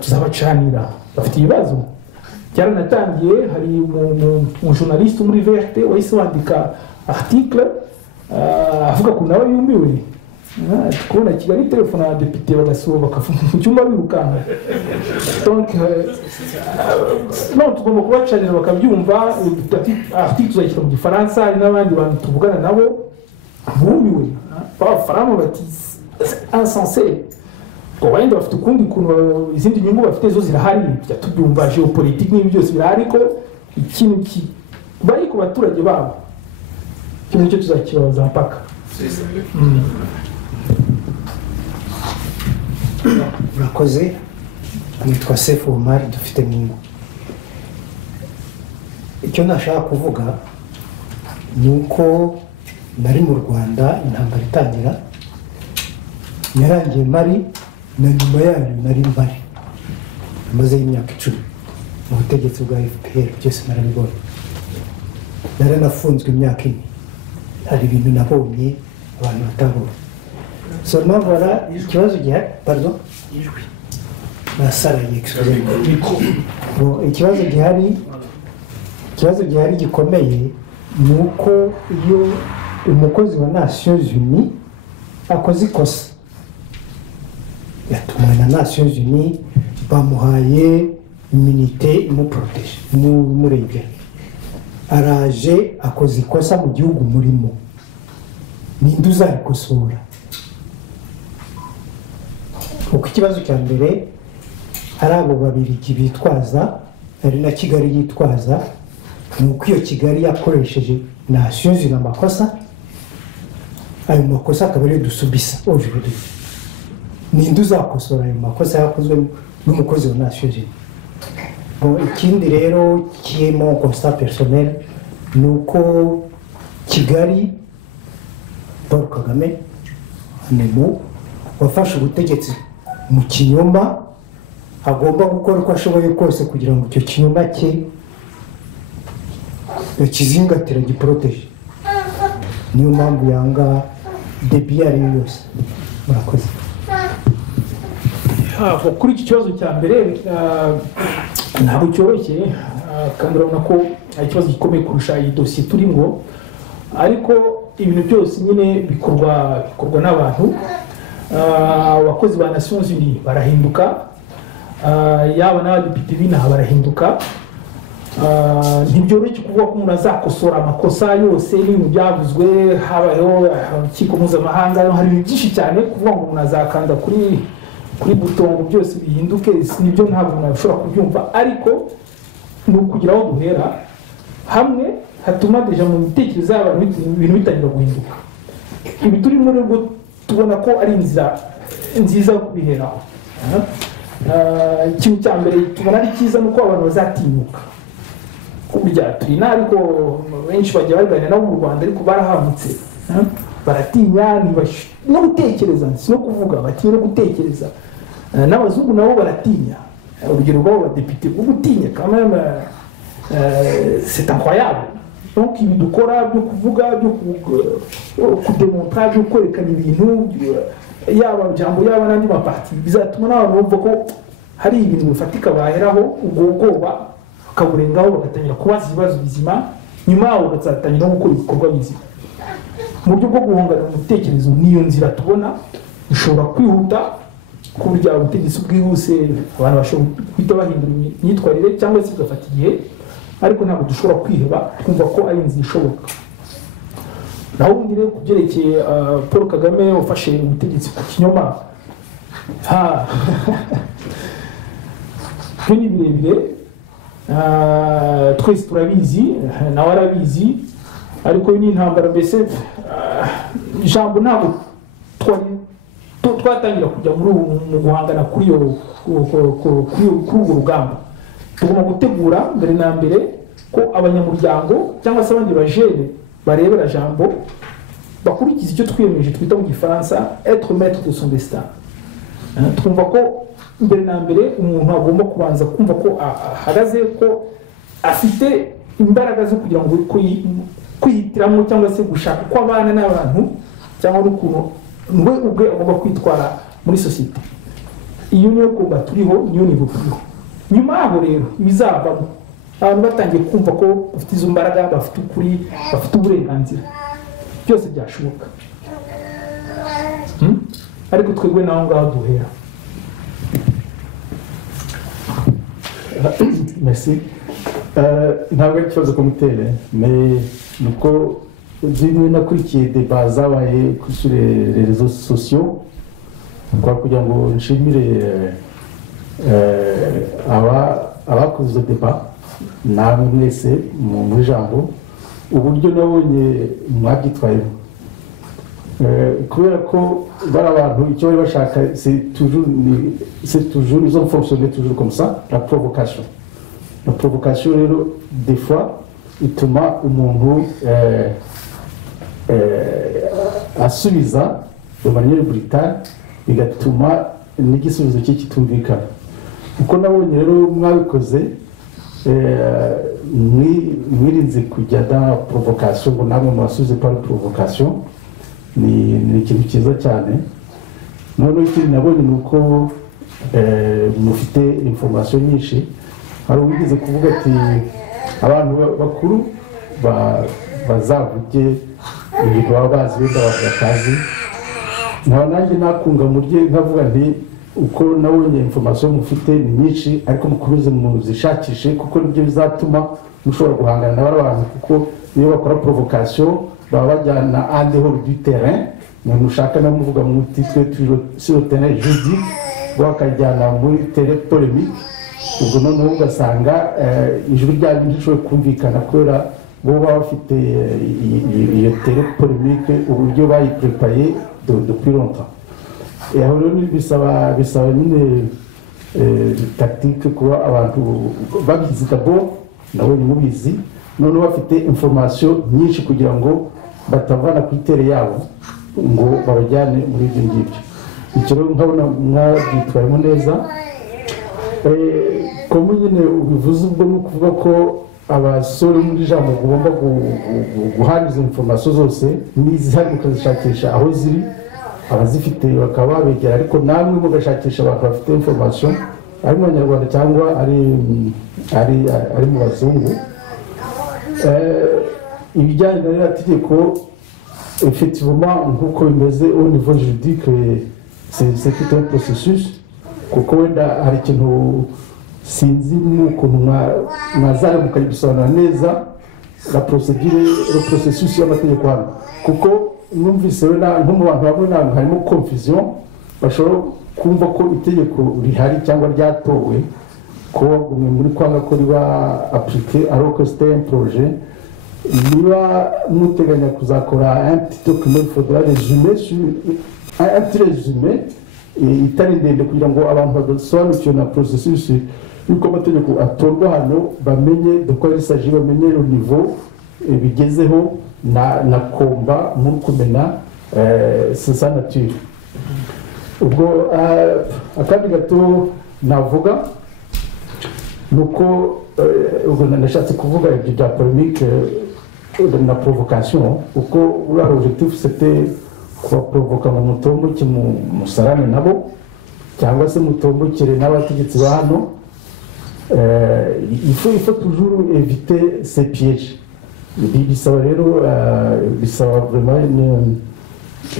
tuzabacanira bafite ibibazo byaranatangiye hari mu journaliste muri VRT wahise wandika article avuga ko nawe yumiwe kubona Kigali telefone ya depite bagasohoka bakafunga mu cyumba birukanka donc non tugomba kubacanira bakabyumva article tuzayishyira mu gifaransa hari n'abandi bantu tuvugana nabo bumiwe bafaramo bati insensé ngo wenda bafite ukundi kuntu izindi nyungu bafite zo zirahari tubyumva geopolitique n'ibi byose birahari ko ikintu bari ku baturage babo kimwe cyo tuzakibaza mpaka murakoze nitwa Sefu Omar dufite mu icyo nashaka kuvuga ni uko nari mu Rwanda intambara itangira yarangiye mari na nyuma yayo nari mbari maze imyaka 10 mu butegetsi bwa FPR byose narabibonye naranafunzwe imyaka 4 hari ibintu nabonye abantu batabonye so voilà ikibazo gihari pardon nasaraye excusez-moi ikibazo gihari gikomeye ni uko iyo umukozi wa Nations Unies akoze ikosa yatumwe na Nations Unies bamuhaye immunité imuprotege murengera araje akoze ikosa mu gihugu murimo ninde uzarikosora uko ikibazo cya mbere hari abo babiri bitwaza hari na Kigali yitwaza nuko iyo Kigali yakoresheje Nations Unies amakosa ayo makosa akaba ari dusubisa aujourd'hui ninde uzakosora ayo makosa yakozwe n'umukozi wa Nations Unies ikindi rero kiyemo constat personnel nuko Kigali Paul Kagame nemo wafashe ubutegetsi mu kinyoma agomba gukora uko ashoboye kose kugira ngo icyo kinyoma cye kizingatira giprotege niyo mpamvu yanga debiari yose murakoze kuri iki kibazo cya mbere ntabwo cyoroshye kandi urabona ko ari ikibazo gikomeye kurusha iyi dosiye turimo ariko ibintu byose nyine bikorwa n'abantu abakozi ba Nations Unies barahinduka yaba n'abadepite b'inaha barahinduka ntibyoroshye kuvuga ko umuntu azakosora amakosa yose n'ibintu byavuzwe habayeho urukiko mpuzamahanga hari ibintu byinshi cyane kuvuga ngo umuntu azakanda kuri butongo byose bihinduke nibyo ntabwo umuntu ashobora kubyumva ariko ni ukugira aho duhera hamwe hatuma deja mu mitekerereze y'abantu ibintu bitangira guhinduka ibi turimo rero tubona ko ari inzira nziza yo kubiheraho ikintu cya mbere tubona ari cyiza nuko abantu bazatinyuka kurya turi ariko benshi bajya baganira nabo mu Rwanda ariko barahamutse baratinya no gutekereza no kuvuga batinya no gutekereza n'abazungu nabo baratinya urugero rw'abo badepite bwo gutinya quand même c'est incroyable donc ibi dukora byo kuvuga byo kudemontra byo kwerekana ibintu yaba jambo yaba n'andi maparti bizatuma n'abantu bumva ko hari ibintu bifatika baheraho ubwo bwoba bakaburengaho bagatangira kubaza ibibazo bizima nyuma yabo bagatangira no gukora ibikorwa bizima mu buryo bwo guhangana mu bitekerezo niyo nzira tubona ishobora kwihuta ku buryo ubutegetsi bwihuse abantu bashobora guhita bahindura imyitwarire cyangwa se bigafata igihe ariko ntabwo dushobora kwiheba twumva ko ari inzira ishoboka naho ubundi rero ku byerekeye Paul Kagame wafashe ubutegetsi ku kinyoma ni birebire twese turabizi nawe arabizi ariko ni intambara mbese ijambo ntabwo twatangira kujya mu guhangana kuri urwo rugamba tugomba gutegura mbere na mbere ko abanyamuryango cyangwa se abandi bajene barebera jambo bakurikiza icyo twiyemeje twita mu gifaransa être maître de son destin. Twumva ko mbere na mbere umuntu agomba kubanza kumva ko ahagaze, ko afite imbaraga zo kugira ngo kwihitiramo cyangwa se gushaka uko abana n'abantu cyangwa n'ukuntu we ubwe agomba kwitwara muri sosiyete. Iyo niyo kumva turiho, niyo nivo turiho. Nyuma yaho rero ibizavamo abantu batangiye kumva ko bafite izo mbaraga, bafite ukuri, bafite uburenganzira, byose byashoboka. Ariko twebwe naho ngaho duhera. Merci. Ntabwo ari ikibazo komitere, nuko zimwe nakurikiye deba zabaye sur les réseaux sociaux, kugira ngo nshimire abakoze izo deba namwe mwese mu ijambo, uburyo nabonye mwabyitwayemo, kubera ko bari abantu icyo bari bashaka c'est toujours ils ont fonctionné toujours comme ça, la provocation rero des fois ituma umuntu asubiza de manière brutale, bigatuma n'igisubizo cye kitumvikana. Uko nabonye rero mwabikoze, mwirinze kujya dans provocation ngo namwe mwasubize par provocation, ni ikintu cyiza cyane. Noneho ikindi nabonye ni uko mufite information nyinshi. Hari uwigeze kuvuga ati abantu bakuru bazavuge ibintu baba bazi wenda batazi. Nanjye nakunga murye nkavuga nti uko nabonye information mufite ni nyinshi, ariko mukomeze muzishakishe kuko nibyo bizatuma mushobora guhangana n'abantu, kuko niyo bakora provocation baba bajyana en dehors du terrain. Mushaka no muvuga mu titwe sur le terrain juridique, bakajyana muri terrain polémique. Ubwo noneho ugasanga ijwi ryabo ntishoboye kumvikana kubera bo baba bafite iyo terrain polémique, uburyo bayiprepaye depuis longtemps. Aho rero bisaba nyine tactique kuba abantu babizi d'abord, nabo mubizi, noneho bafite information nyinshi kugira ngo batavana ku itere yabo ngo babajyane muri ibyo ngibyo. Icyo rero nkabona mwabyitwayemo neza. Como nyine ubivuze, ubwo ni ukuvuga ko abasore muri jambo bagomba guhana izo information zose, n'izihari mukazishakisha aho ziri, abazifite bakaba babegera, ariko namwe mugashakisha abantu bafite information, ari mu Banyarwanda cyangwa ari mu bazungu. Ibijyanye na ririya tegeko, effectivement nk'uko bimeze au niveau juridique, c'est tout un processus, kuko wenda hari ikintu sinzi n'ukuntu mwazare mukabisobanura neza la procédure, le processus y'amategeko hano, kuko numvise wenda nko mu bantu bamwe namwe harimo confusion, bashobora kumva ko itegeko rihari cyangwa ryatowe ko muri kwanga ko riba appliqué alors que c'était un projet. Niba muteganya kuzakora un petit document, il faudra résumer sur un petit résumé itari ndende kugira ngo abantu badasobanukiwe na processus yuko amategeko atorwa hano, bamenye de quoi il s'agit, bamenye le niveau bigezeho na komba muri kumena sa nature. Ubwo akandi gato navuga nuko ubwo nashatse kuvuga ibyo bya polémique na provocation, uko l'objectif c'était kubaprovoka ngo mutomboke musarane nabo cyangwa se mutombokere n'abategetsi ba hano. Il faut toujours éviter ces pièges. Bisaba rero bisaba vraiment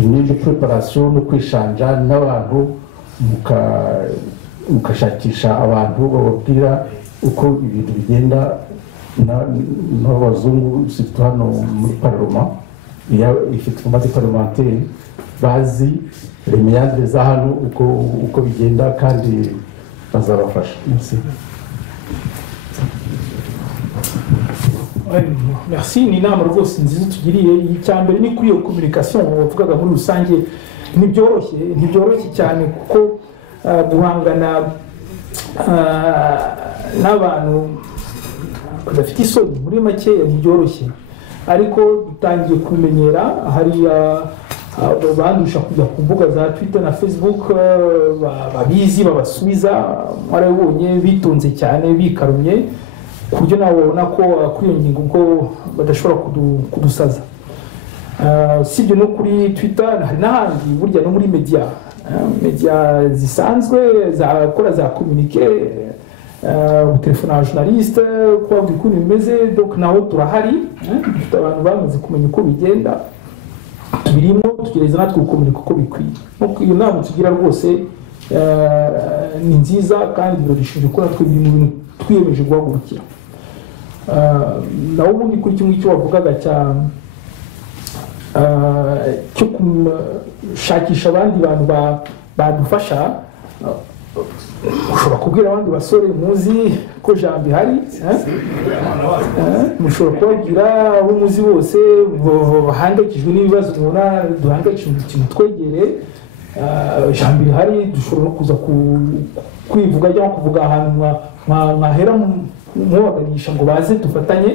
une préparation no kwishanja n'abantu mukashakisha abantu bababwira uko ibintu bigenda n'abazungu, surtout hano muri parlement. Ifite format parlementaire, bazi remeyandre za hano uko bigenda kandi bazabafasha. Merci. Ni inama rwose nziza tugiriye. Icyambere ni kuri iyo communication wavugaga muri rusange, ntibyoroshye cyane, kuko guhangana n'abantu badafite isoni muri makeya ntibyoroshye. ariko dutangiye kumenyera. Hari bandusha kujya ku mbuga za Twitter na Facebook, babizi babasubiza, mwarabonye bitonze cyane bikarumye, ku buryo nawe ubona ko kuri iyo ngingo ubwo badashobora kudusaza. Si ibyo no kuri Twitter, hari n'ahandi burya no muri media zisanzwe zakora za communiqué, telefone ya journaliste kubabwira ukuntu bimeze, donc naho turahari, dufite abantu bamaze kumenya uko bigenda, tubirimo tugereza natwe gukomereka uko bikwiye. Nuko iyo nama tugira rwose ni nziza kandi birashije ko natwe biri mu bintu twiyemeje guhagurukira. Naho ubundi kuri kimwe cyo wavugaga cyo gushakisha abandi bantu badufasha, ushobora kubwira abandi basore muzi ko jambo ihari, mushobora kubabwira abo muzi bose bahangayikishijwe n'ibibazo mubona duhangayikishijwe ikintu twegere, jambo ihari, dushobora no kuza kwivuga cyangwa kuvuga ahantu mwahera mubaganisha ngo baze dufatanye.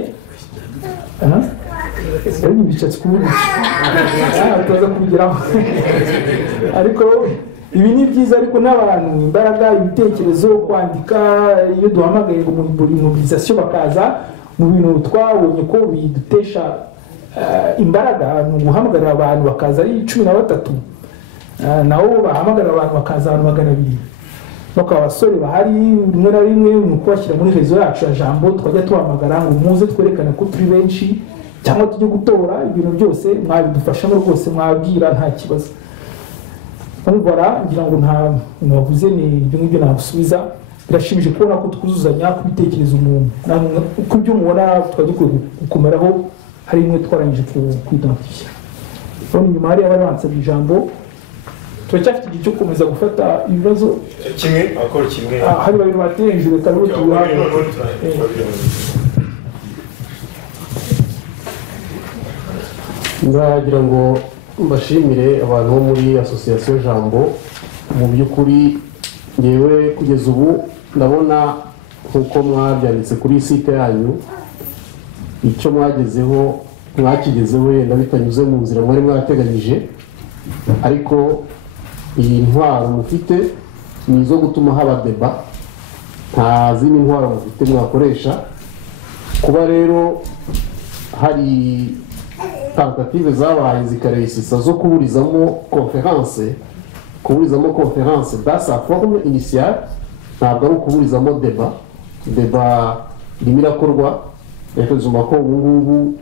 Ari ibicatsi kubundi tuza kubigeraho, ariko ibi ni byiza, ariko n'abantu imbaraga, ibitekerezo, kwandika, iyo duhamagaye ngo muri mobilisation bakaza mu bintu twabonye ko bidutesha imbaraga, ni uguhamagarira abantu bakaza ari 13, naho bahamagarira abantu bakaza abantu 200, nuko abasore bahari rimwe na rimwe ni ukubashyira muri rezo yacu ya Jambo, twajya tuhamagara ngo muze twerekane ko turi benshi, cyangwa tujye gutora. Ibintu byose mwabidufashamo rwose, mwabwira nta kibazo. Umubara ngira ngo nta navuze ni ibyo ngibyo nabusubiza. Birashimije kubona ko twuzuzanya ku bitekerezo umuntu, uko byo mubona twagikwiye gukomeraho, hari imwe twarangije kwidantifya. None nyuma hari abari bansabye ijambo, turacyafite igihe cyo gukomeza gufata ibibazo kimwe akora kimwe. Hari babiri bateye hejuru, reka rero tubihaye. Ndagira ngo mbashimire abantu bo muri association Jambo. Mu by'ukuri ngewe kugeza ubu ndabona nkuko mwabyanditse kuri site yanyu, icyo mwakigezeho yenda bitanyuze mu nzira mwari mwarateganyije, ariko iyi ntwaro mufite ni izo gutuma haba deba, nta zindi ntwaro mufite mwakoresha. Kuba rero hari tentative zabaye zikaresisa zo kuburizamo conference dans sa forme initiale, ntabwo ari ukuburizamo deba irimo irakorwa. Reka zuma ko ubu ngubu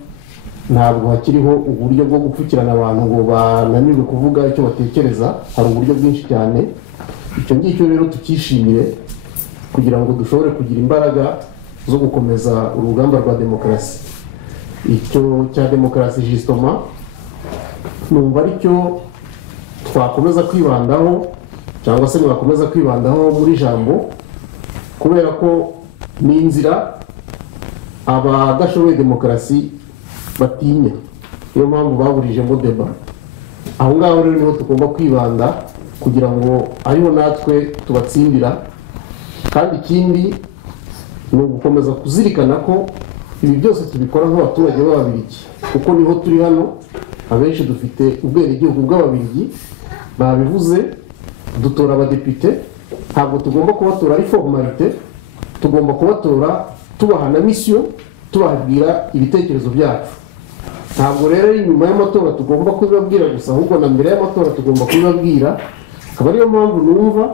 ntabwo hakiriho uburyo bwo gupfukirana abantu ngo bananirwe kuvuga icyo batekereza, hari uburyo bwinshi cyane. Icyo ngicyo rero tukishimire kugira ngo dushobore kugira imbaraga zo gukomeza urugamba rwa demokarasi. Icyo cya demokarasi justement numva aricyo twakomeza kwibandaho, cyangwa se mwakomeza kwibandaho muri Jambo, kubera ko ni inzira abadashoboye demokarasi batinya, niyo mpamvu baburijemo deba. Aho ngaho rero niho tugomba kwibanda kugira ngo ariho natwe tubatsindira. Kandi ikindi ni ugukomeza kuzirikana ko ibi byose tubikora nk'abaturage b'Ababiligi, kuko niho turi hano, abenshi dufite ubwenegihugu bw'Ababiligi. Babivuze, dutora abadepite, ntabwo tugomba kubatora ari formalite, tugomba kubatora tubaha na mission, tubabwira ibitekerezo byacu. Ntabwo rero nyuma y'amatora tugomba kubibabwira gusa, ahubwo na mbere y'amatora tugomba kubibabwira. Akaba ariyo mpamvu numva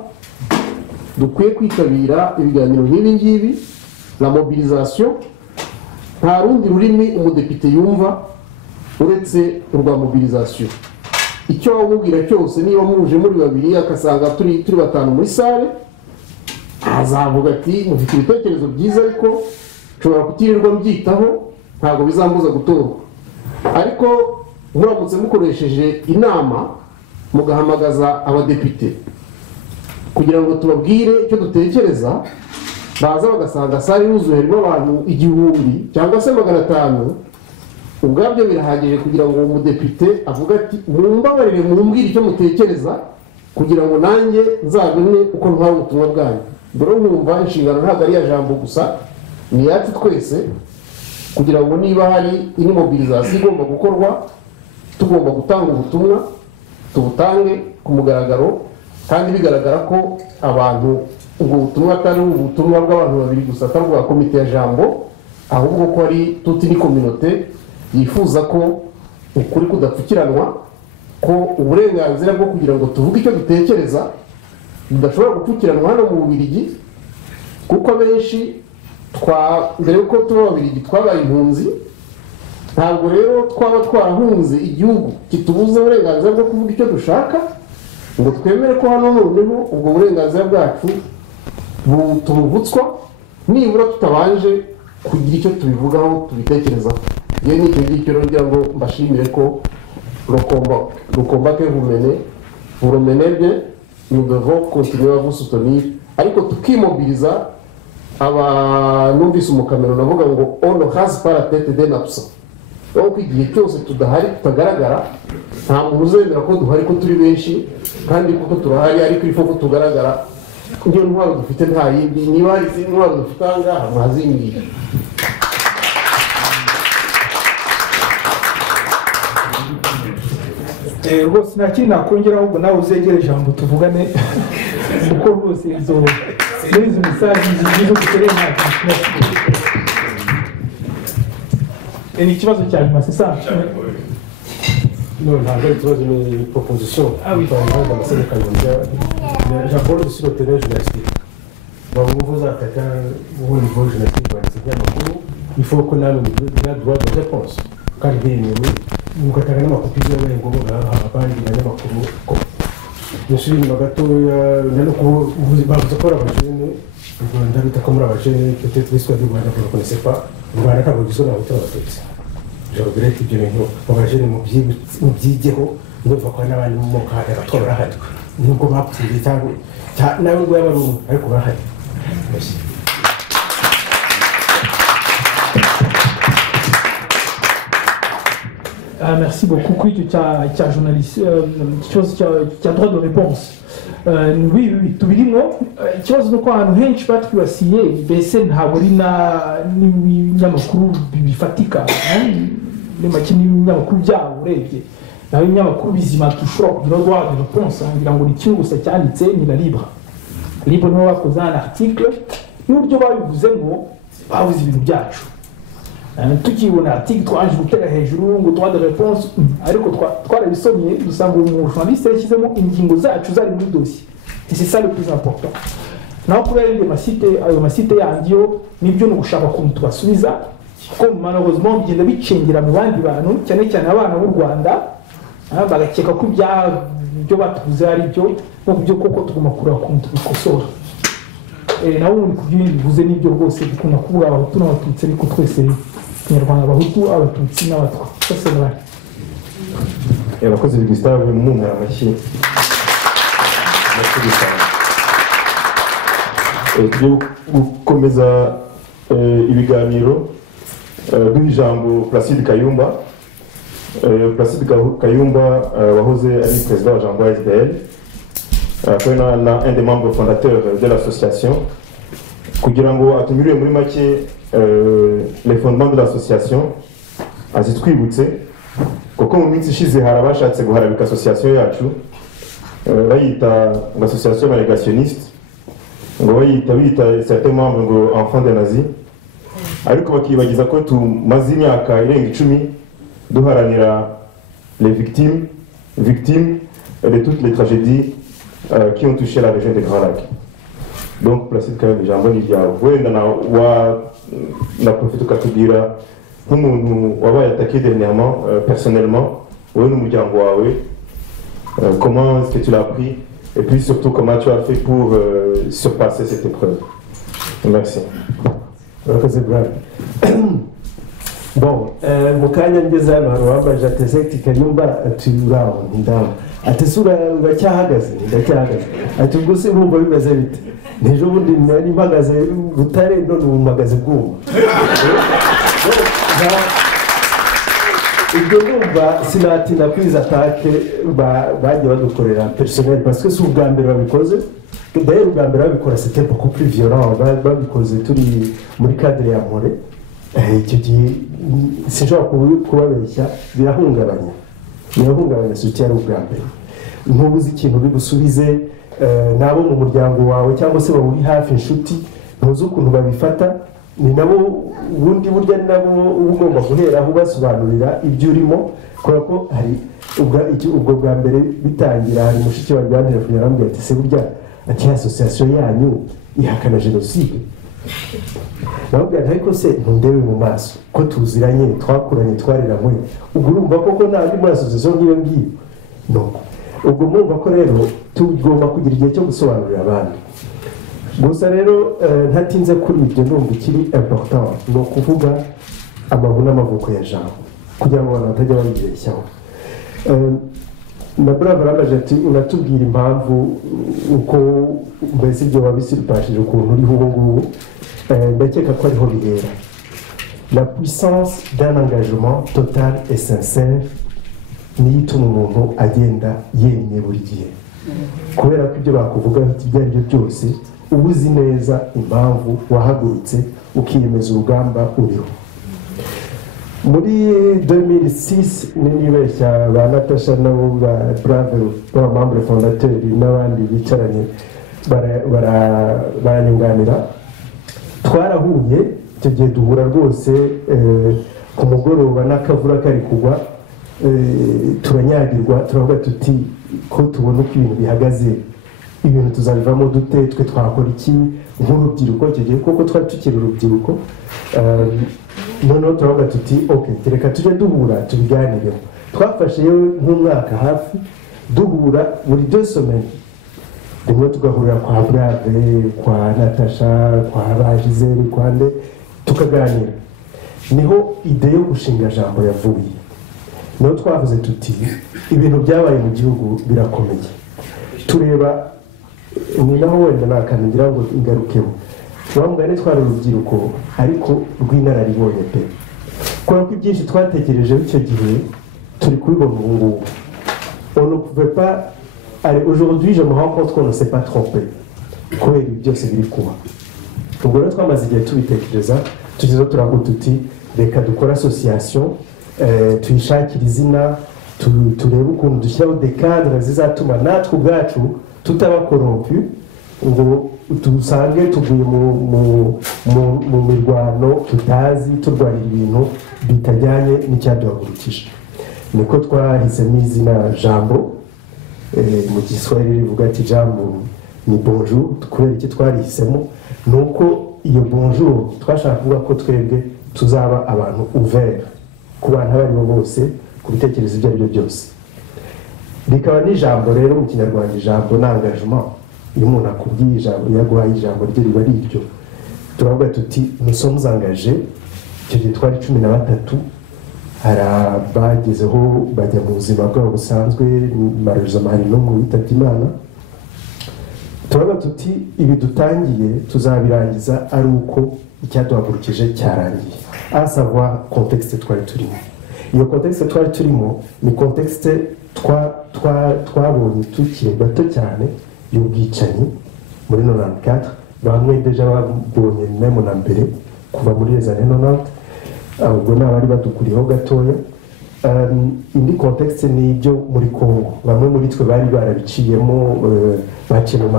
dukwiye kwitabira ibiganiro nk'ibi ngibi, la mobilisation. Nta rundi rurimi umudepite yumva uretse urwa mobilisation. Icyo wamubwira cyose, niba muje muri babiri akasanga turi batanu muri sale, azavuga ati mufite ibitekerezo byiza, ariko nshobora kutirirwa mbyitaho, ntabwo bizambuza gutorwa. Ariko muramutse mukoresheje inama mugahamagaza abadepite kugira ngo tubabwire icyo dutekereza, baza bagasanga sale yuzuye harimo abantu 1000 cyangwa se 500, ubwabyo birahagije kugira ngo umudepite avuga ati mumbabarire mumbwire icyo mutekereza kugira ngo nanjye nzabone uko ntwara ubutumwa bwanyu. Dore nkumva inshingano ntabwo ari ya Jambo gusa, ni yacu twese kugira ngo niba hari indi mobilisation igomba gukorwa tugomba gutanga ubutumwa tubutange ku mugaragaro kandi bigaragara ko abantu ubwo butumwa atari ubutumwa bw'abantu babiri gusa atari ubwa komite ya jambo ahubwo ko ari tuti ni communauté yifuza ko ukuri kudapfukiranwa ko uburenganzira bwo kugira ngo tuvuge icyo dutekereza budashobora gupfukiranwa hano mu Bubiligi kuko benshi mbere yuko tuba Ababiligi twabaye impunzi ntabwo rero twaba twarahunze igihugu kitubuza uburenganzira bwo kuvuga icyo dushaka ngo twemere ko hano noneho ubwo burenganzira bwacu tubuvutswa nibura tutabanje kugira icyo tubivugaho tubitekerezaho yewe nicyo ngicyo rero ngira ngo mbashimire ko le combat que vous menez nous devons continuer à vous soutenir ariko tukimobiliza numvise umukamero navuga ngo on ne rase pas la tête d'un absent donc igihe cyose tudahari tutagaragara nta muntu uzemera ko duhari ko turi benshi kandi kuko turahari ariko ifo ko tugaragara iyo ntwaro dufite nta yindi niba hari izindi ntwaro dufite aha ngaha mwazimbwira rwose nta kindi nakongera ahubwo nawe uzegere ijambo tuvugane kuko rwose izo mesaje zo dukoreye ni ikibazo cya nyuma c'est ça non ntabwo ari ikibazo ni proposition dans la scène canadienne j'aborde sur le terrain journalistique vous attaquez au niveau journalistique il faut qu'on ait le droit de réponse kandi mugatanga n'amakuru y'abaye ngombwa abandi banyamakuru ko nishuri nyuma gatoya nano bavuze ko abajene u Rwanda bita ko muri abajene peut-être l'histoire du Rwanda vous ne connaissez pas u Rwanda ntabwo gisona abatutsi je regrette ibyo bintu abajene mu byigeho ndumva ko n'abandi mu kare batora hano nubwo bapfuye cyangwa nawe ngo yabarumu ariko bahari merci beaucoup. Oui, tu as journaliste, tu as droit de réponse. Oui, tout le monde. Tu vois, donc on a un chat qui va signer. Besen Haborina ni nyamakuru bifatika. Les machines nyamakuru bya urebye. Na nyamakuru bizima tushobora kugira droit de réponse. Ngira ngo ikintu gusa cyanditse ni la libre. Libre no bakoza un article. N'uburyo babivuze ngo bavuze ibintu byacu. Tukibona article twaje gutera hejuru ngo droit de réponse ariko twarabisomye dusanga umujournaliste yashyizemo ingingo zacu zari muri dossier et c'est ça le plus important naho kubera ayo masite yandiyo nibyo no gushaka ko tubasubiza ko malheureusement bigenda bicengera mu bandi bantu cyane cyane abana b'u Rwanda bagakeka ko ibyo batuvuze ari byo no byo koko tugomba kureba ko tubikosora naho ubundi kubyindi bivuze n'ibyo rwose dukunda kuvuga abahutu n'abatutsi ariko twese Nyarwanda abahutu abatutsi n'abatwa bose n'abandi abakozi Gustave mumwe amashyi tugiye gukomeza ibiganiro duha ijambo Placide Kayumba wahoze ari perezida wa Jambo SDL akaba un des membres fondateurs de l'association kugira ngo atumiriwe muri make les fondements de l'association azitwibutse kuko mu minsi ishize hari abashatse guharabika association yacu bayita l'association négationniste ngo bita certains membres ngo enfants des nazis ariko bakibagiza ko tumaze imyaka irenga 10 duharanira les victimes de toutes les tragédies qui ont touché la région des Grands Lacs. Donc Placide Kayumba ijambo ni ryawe wenda na profite ukatubwira nk'umuntu wabaye attaqué dernièrement personnellement wowe n'umuryango wawe comment est-ce que tu l'as pris et puis surtout comment tu as fait pour surpasser cette épreuve. Merci. Murakoze Brian. Bon, mu kanya ngeze hano hari uwambaje ati Kayumba ati uraho ndaho ati sura uracyahagaze ndacyahagaze ati ubwo se bumva bimeze bite n'ejo bundi nari mpagaze Butare none ubu mpagaze Bwuma ibyo numva sinatinda kwiza atake bagiye badukorera personnel parce que si ubwa mbere babikoze d'ailleurs ubwa mbere babikora c'était beaucoup plus violent babikoze turi muri cadre ya Mpore icyo gihe sinshobora kubabeshya birahungabanya suti ari ubwa mbere ntubuze ikintu uri busubize nabo mu muryango wawe cyangwa se bawuri hafi inshuti ntuzi ukuntu babifata ni nabo ubundi burya ni nabo ugomba guheraho ubasobanurira ibyo urimo kubera ko hari ubwo bwa mbere bitangira hari mushiki wa rwanda yarambwira ati se burya ati association yanyu ihakana jenoside nababwira ati ariko se ntundebe mu maso ko tuziranye twakuranye twariranywe ubwo urumva koko ntabwo muri association nk'iyo ngiyo no ubwo mwumva ko rero tugomba kugira igihe cyo gusobanurira abandi gusa rero ntatinze kuri ibyo ndumva ikiri important ni ukuvuga amavu n'amavuko ya jambo kugira ngo abantu batajya babibeshyaho na bravo arabaje ati unatubwira impamvu uko mbese ibyo wabisiripashije ukuntu uriho ubu ngubu ndakeka ko ariho bihera la puissance d'un engagement total et sincère niyo ituma umuntu agenda yemye buri gihe kubera ko ibyo bakuvugaho ibyo ari byo byose uba uzi neza impamvu wahagurutse ukiyemeza urugamba uriho muri 2006 nibeshya ba Natasha nabo ba Brave b'abamambre fondateur n'abandi bicaranye baranyunganira twarahuye icyo gihe duhura rwose ku mugoroba n'akavura kari kugwa turanyagirwa turavuga tuti ko tubona uko ibintu bihagaze ibintu tuzabivamo dute twe twakora iki nk'urubyiruko icyo gihe kuko twari tukiri urubyiruko noneho turavuga tuti reka tujye duhura tubiganireho twafashe nk'umwaka hafi duhura buri 2 semaines rimwe tugahurira kwa Brave kwa Natasha kwa Bajizeri kwa nde tukaganira niho ide yo gushinga jambo yavuye niho twavuze tuti ibintu byabaye mu gihugu birakomeye tureba ni naho wenda nakangira ngo ingarukeho twamugane twari urubyiruko ariko rw'inararibonye pe kubera ko ibyinshi twatekerejeho icyo gihe turi kubibona ubu ngubu on ne pouvait pas allez aujourd'hui je me rends compte qu'on ne s'est pas trompé kubera ibi byose biri kuba ubwo rero twamaze igihe tubitekereza tugize turavuga tuti reka dukora association tuyishakira izina turebe ukuntu dushyiraho des cadres zizatuma natwe ubwacu tutaba corrompu ngo tusange tuguye mu mirwano tutazi turwanira ibintu bitajyanye n'icyaduhagurukije niko twahisemo izina jambo mu giswahili rivuga ati jambo ni bonjour kubera iki twarihisemo nuko iyo bonjour twashaka kuvuga ko twebwe tuzaba abantu ouvert ku bantu abo aribo bose ku bitekerezo ibyo ari byo byose rikaba n'ijambo rero mu kinyarwanda ijambo ni engagement iyo umuntu akubwiye ijambo yaguhaye ijambo rye riba ari iryo turavuga tuti nous sommes engagés icyo gihe twari 13 hari abagezeho bajya mu buzima bwabo busanzwe malheureusement hari no mu witabye Imana turavuga tuti ibi dutangiye tuzabirangiza ari uko icyaduhagurukije cyarangiye à savoir contexte twari turimo iyo contexte twari turimo ni contexte twabonye tukiri bato cyane y'ubwicanyi muri 94 bamwe deja babonye memo na mbere kuva muri les années 90 ubwo n'abari badukuriyeho gatoya indi contexte ni ibyo muri Congo bamwe muri twe bari barabiciyemo baciye mu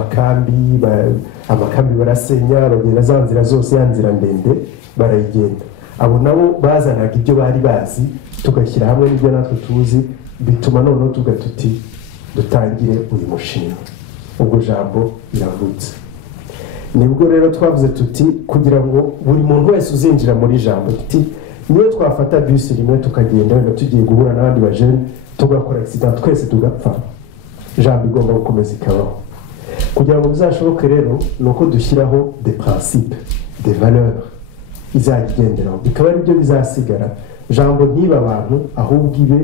amakambi barasenya bagenda za nzira zose ya nzira ndende barayigenda abo nabo bazanaga ibyo bari bazi tugashyira hamwe n'ibyo natwe tuzi bituma noneho tuvuga tuti dutangire uyu mushinga ubwo jambo riravutse nibwo rero twavuze tuti kugira ngo buri muntu wese uzinjira muri jambo tuti niyo twafata bus rimwe tukagenda wenda tugiye guhura n'abandi bajene tugakora accident twese tugapfa jambo igomba gukomeza ikabaho kugira ngo bizashoboke rero ni uko dushyiraho des principes des valeurs izagenderaho bikaba ari byo bizasigara jambo ntiba abantu ahubwo ibe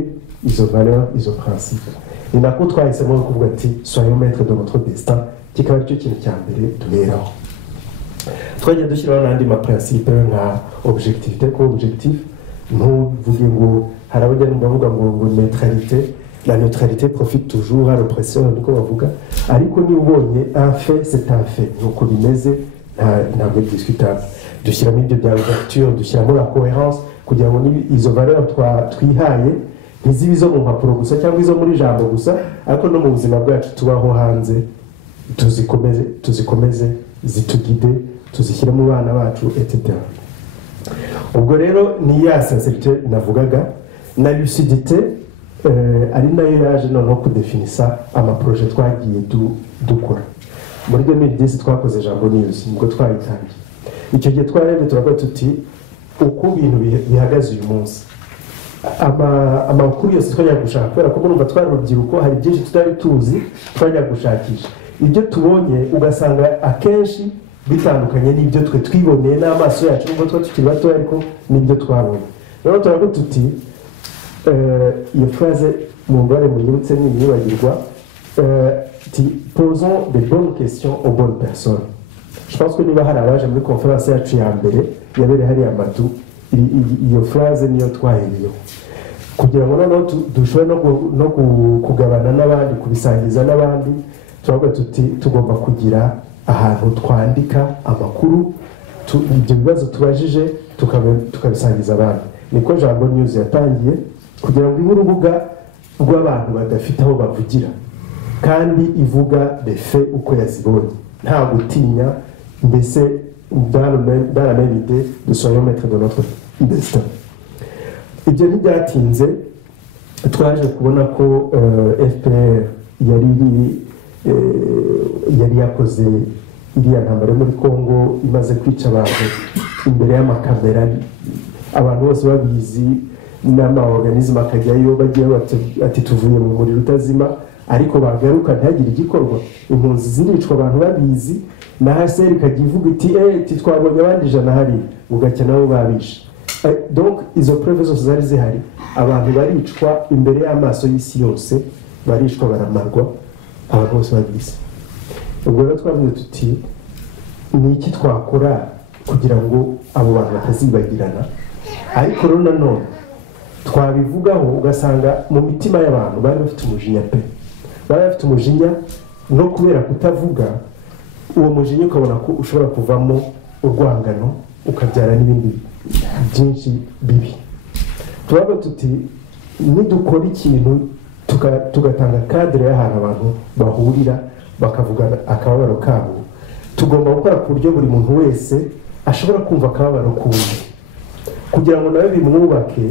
izo valeurs izo principes ni nako twahisemo kuvuga ati soyons maîtres de notre destin kikaba aricyo kintu cya mbere duheraho twagiye dushyiraho n'andi maprincipe nka objectivité ko objectif ntuvuge ngo hari abajya bavuga ngo neutralité la neutralité profite toujours à l'oppresseur niko bavuga ariko ni ubonye un fait c'est un fait nuko bimeze ntabwo discutable dushyiramo ibyo bya ouverture dushyiramo la cohérence kugira ngo izo valeur twihaye ntizibe izo mu mpapuro gusa cyangwa izo muri jambo gusa ariko no mu buzima bwacu tubaho hanze tuzikomeze zitugide tuzishyire mu bana bacu etc. ubwo rero ni ya sincérité navugaga na lucidité ari nayo yaje noneho kudefinisa amaproje twagiye dukora muri 2010 twakoze Jambo News nibwo twayitangiye icyo gihe twarebye turavuga tuti uko ibintu bihagaze uyu munsi amakuru yose twajya gushaka kubera ko murumva twari urubyiruko hari byinshi tutari tuzi twajya gushakisha ibyo tubonye ugasanga akenshi bitandukanye n'ibyo twe twiboneye n'amaso yacu nubwo twa tukiri bato ariko n'ibyo twabonye rero turavuga tuti iyo phrase mu mbare mu nyibutse n'imyibagirwa posons des bonnes questions aux bonnes personnes. Je pense que niba hari abaje muri conference yacu ya mbere yabereye hariya Matu iyo phrase niyo twahereyeho kugira ngo noneho dushobore no kugabana n'abandi kubisangiza n'abandi turavuga tuti tugomba kugira ahantu twandika amakuru ibyo bibazo tubajije tukabisangiza abandi niko Jambo News yatangiye kugira ngo ibe urubuga rw'abantu badafite aho bavugira kandi ivuga les faits uko yazibonye nta gutinya mbese dans la même idée de soyons maîtres de notre destin. Ibyo ntibyatinze twaje kubona ko FPR yari yakoze iriya ntambara muri Congo imaze kwica abantu imbere y'amakamera abantu bose babizi n'amaorganisme akajyayo bagiye ati tuvuye mu muriro utazima ariko bagaruka ntihagire igikorwa impunzi ziricwa abantu babizi na HCR ikajya ivuga iti twabonye abandi ijana hari ugacya nabo babishe donc izo preuve zose zari zihari abantu baricwa imbere y'amaso y'isi yose baricwa baramarwa abantu bose babizi ubwo rero twavuze tuti ni iki twakora kugira ngo abo bantu batazibagirana ariko rero nanone twabivugaho ugasanga mu mitima y'abantu bari bafite umujinya pe bari bafite umujinya no kubera kutavuga uwo mujinya ukabona ko ushobora kuvamo urwangano ukabyara n'ibindi byinshi bibi turavuga tuti nidukora ikintu tugatanga cadre y'ahantu abantu bahurira bakavuga akababaro kabo tugomba gukora ku buryo buri muntu wese ashobora kumva akababaro kundi kugira ngo nawe bimwubake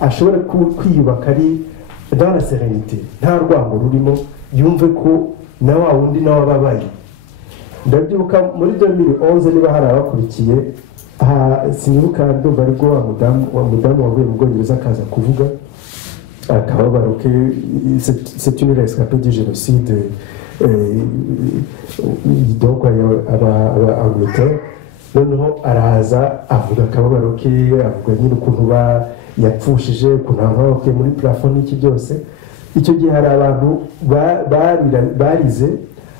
ashobore kwiyubaka ari dans la sérénité nta rwango rurimo yumve ko na wa wundi nawe ababaye ndabyibuka muri 2011 niba hari abakurikiye sinibuka ndumva aribwo wa mudamu wavuye mu Bwongereza akaza kuvuga akababaro ke c'est une rescapée du génocide donc Angleterre noneho araza avuga akababaro ke avuga nyine ukuntu yapfushije ukuntu abahoke muri plafond n'iki byose icyo gihe hari abantu barize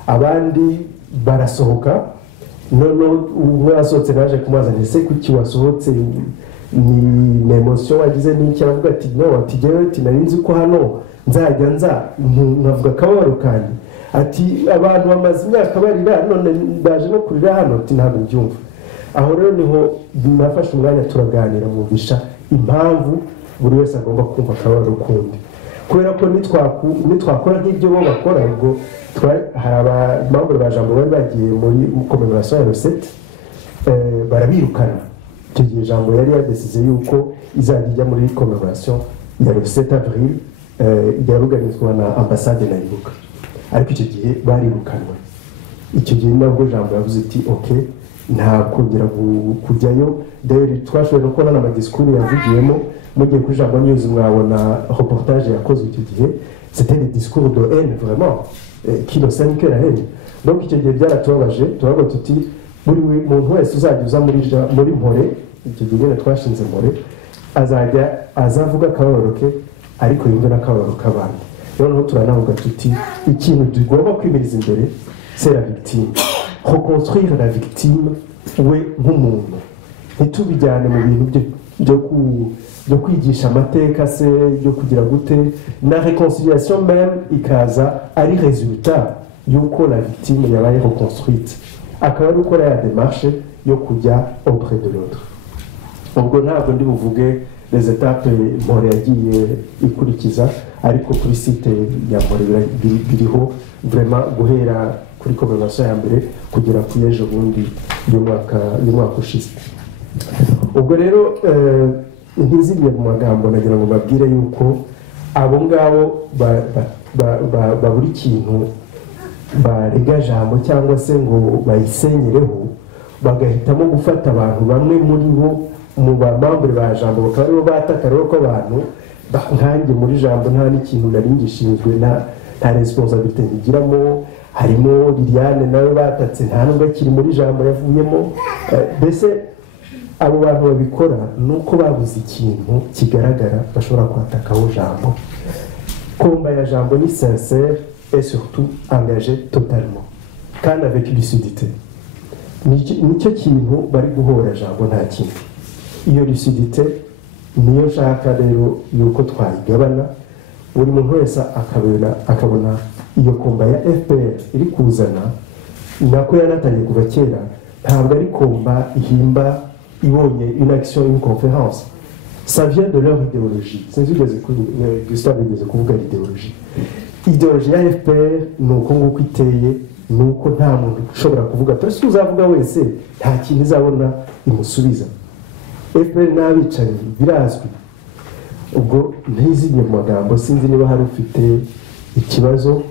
abandi barasohoka noneho umwe yasohotse naje kumazana ese kuki wasohotse ni emotion wagize n'iki aravuga ati no ati jewe ati nari nzi ko hano nzajya nkavuga akababaro kandi ati abantu bamaze imyaka barira none ndaje no kurira hano ati ntabwo byumva aho rero niho binafashe umwanya turaganira mu bisha impamvu buri wese agomba kumva akababaro kundi kubera ko nitwakora nk'ibyo bo bakora ubwo hari abamambure ba Jambo bari bagiye muri commémoration ya recette barabirukana icyo gihe Jambo yari yadesize yuko izajya ijya muri commémoration ya 7 avril yaruganizwa na ambassade na Ibuka ariko icyo gihe barirukanwe icyo gihe nabwo Jambo yavuze ati okay nta kongera kujyayo d'ailleurs twashoboye no kubona amadiscours yavugiyemo mugiye kuri Jambo News mwabona reportage yakozwe icyo gihe c'était des discours de haine vraiment qui ne sème que la haine donc icyo gihe byaratubabaje turavuga tuti buri muntu wese uzajya uza muri Mpore icyo gihe twashinze Mpore azajya azavuga akababaro ke ariko yumve n'akababaro k'abandi noneho turanavuga tuti ikintu tugomba kwimiriza imbere c'est la victime reconstruire la victime we nk'umuntu ntitubijyane mu bintu byo kwigisha amateka se byo kugira gute na réconciliation même ikaza ari résultat yuko la victime yabaye reconstruite akaba ari gukora ya démarche yo kujya auprès de l'autre. ubwo ntabwo ndi buvuge les étapes Mpore yagiye ikurikiza, ariko kuri site ya Mpore biriho vraiment guhera kuri conversation ya mbere kugera ku ejo bundi y'umwaka ushize. ubwo rero ntiziriye mu magambo nagira ngo babwire yuko abo ngabo babura ikintu barega jambo cyangwa se ngo bayisenyereho, bagahitamo gufata abantu bamwe muri bo mu bamambure ba jambo bakaba aribo bataka rero ko abantu nkanjye muri jambo nta n'ikintu nari ngishinzwe nta responsabilité ngiramo. harimo Liliane nawe batatse nta nubwo akiri muri jambo yavuyemo. mbese abo bantu babikora nuko babuze ikintu kigaragara bashobora kwatakaho jambo. Komba ya jambo ni sincère et surtout engagé totalement kandi avec lucidité. nicyo kintu bari guhora jambo nta kindi. iyo lucidité niyo nshaka rero yuko twayigabana, buri muntu wese akabona iyo komba ya FPR iri kuzana nako yanatangiye kuva kera. ntabwo ari komba ihimba ibonye une action, une conférence. Ça vient de leur idéologie. C'est Gustave yigeze kuvuga idéologie. Idéologie ya FPR ni uko nguko iteye, ni uko nta muntu ushobora kuvuga parce que uzavuga wese nta kintu izabona imusubiza. FPR n'abicanyi birazwi. ubwo ntizimye mu magambo, sinzi niba hari ufite ikibazo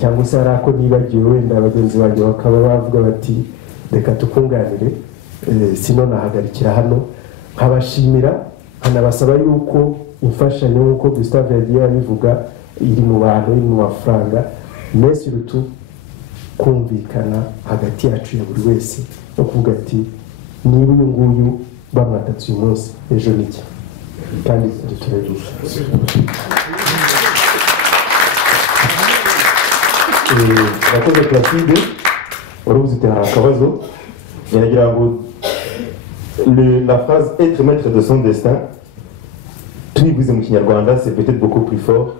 cyangwa se hari ako nibagiwe wenda abagenzi banjye bakaba bavuga bati reka tukunganire, sino nahagarikira hano. nkabashimira nkanabasaba yuko imfashanyo nk'uko Gustave yagiye abivuga iri mu bantu, iri mu mafaranga, mais surtout kumvikana hagati yacu ya buri wese no kuvuga ati niba uyu nguyu bamwatatse uyu munsi ejo n'iki kandi tureruka. Abakoze Placide wari uzite hari akabazo yaragira ngo la phrase être maître de son destin tuyivuze mu kinyarwanda c'est peut-être beaucoup plus fort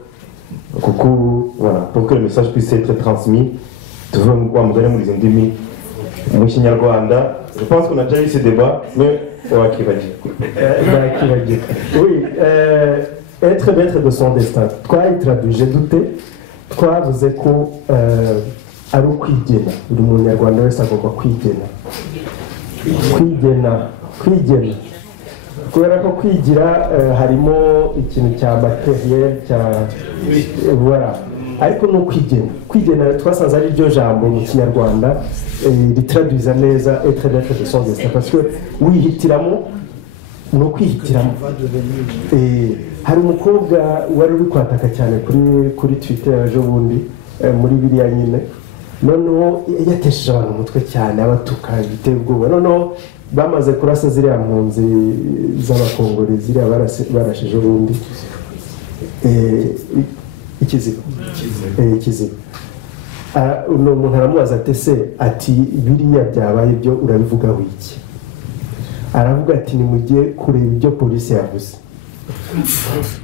kuko voilà pour que le message puisse être transmis tuvuga ngo amugane muri ndimi mu kinyarwanda. Je pense qu'on a déjà eu ce débat mais oui, être maître de son destin twayitraduije dute? twavuze ko ari ukwigena. buri munyarwanda wese agomba kwigena kubera ko kwigira harimo ikintu cya materiel cya voilà, ariko no kwigena twasanze ari ryo jambo mu kinyarwanda ritraduiza neza être maître de son destin parce que wihitiramo no kwihitiramo. hari umukobwa wari uri kwataka cyane kuri Twitter ejo bundi muri biriya nyine, noneho yatesheje abantu umutwe cyane abatuka biteye ubwoba. noneho bamaze kurasa ziriya mpunzi z'abakongore ziriya barasheje ubundi ikiziba. uno muntu aramubaza ati se ati biriya byabaye byo urabivugaho iki? aravuga ati nimujye kureba ibyo polisi yavuze.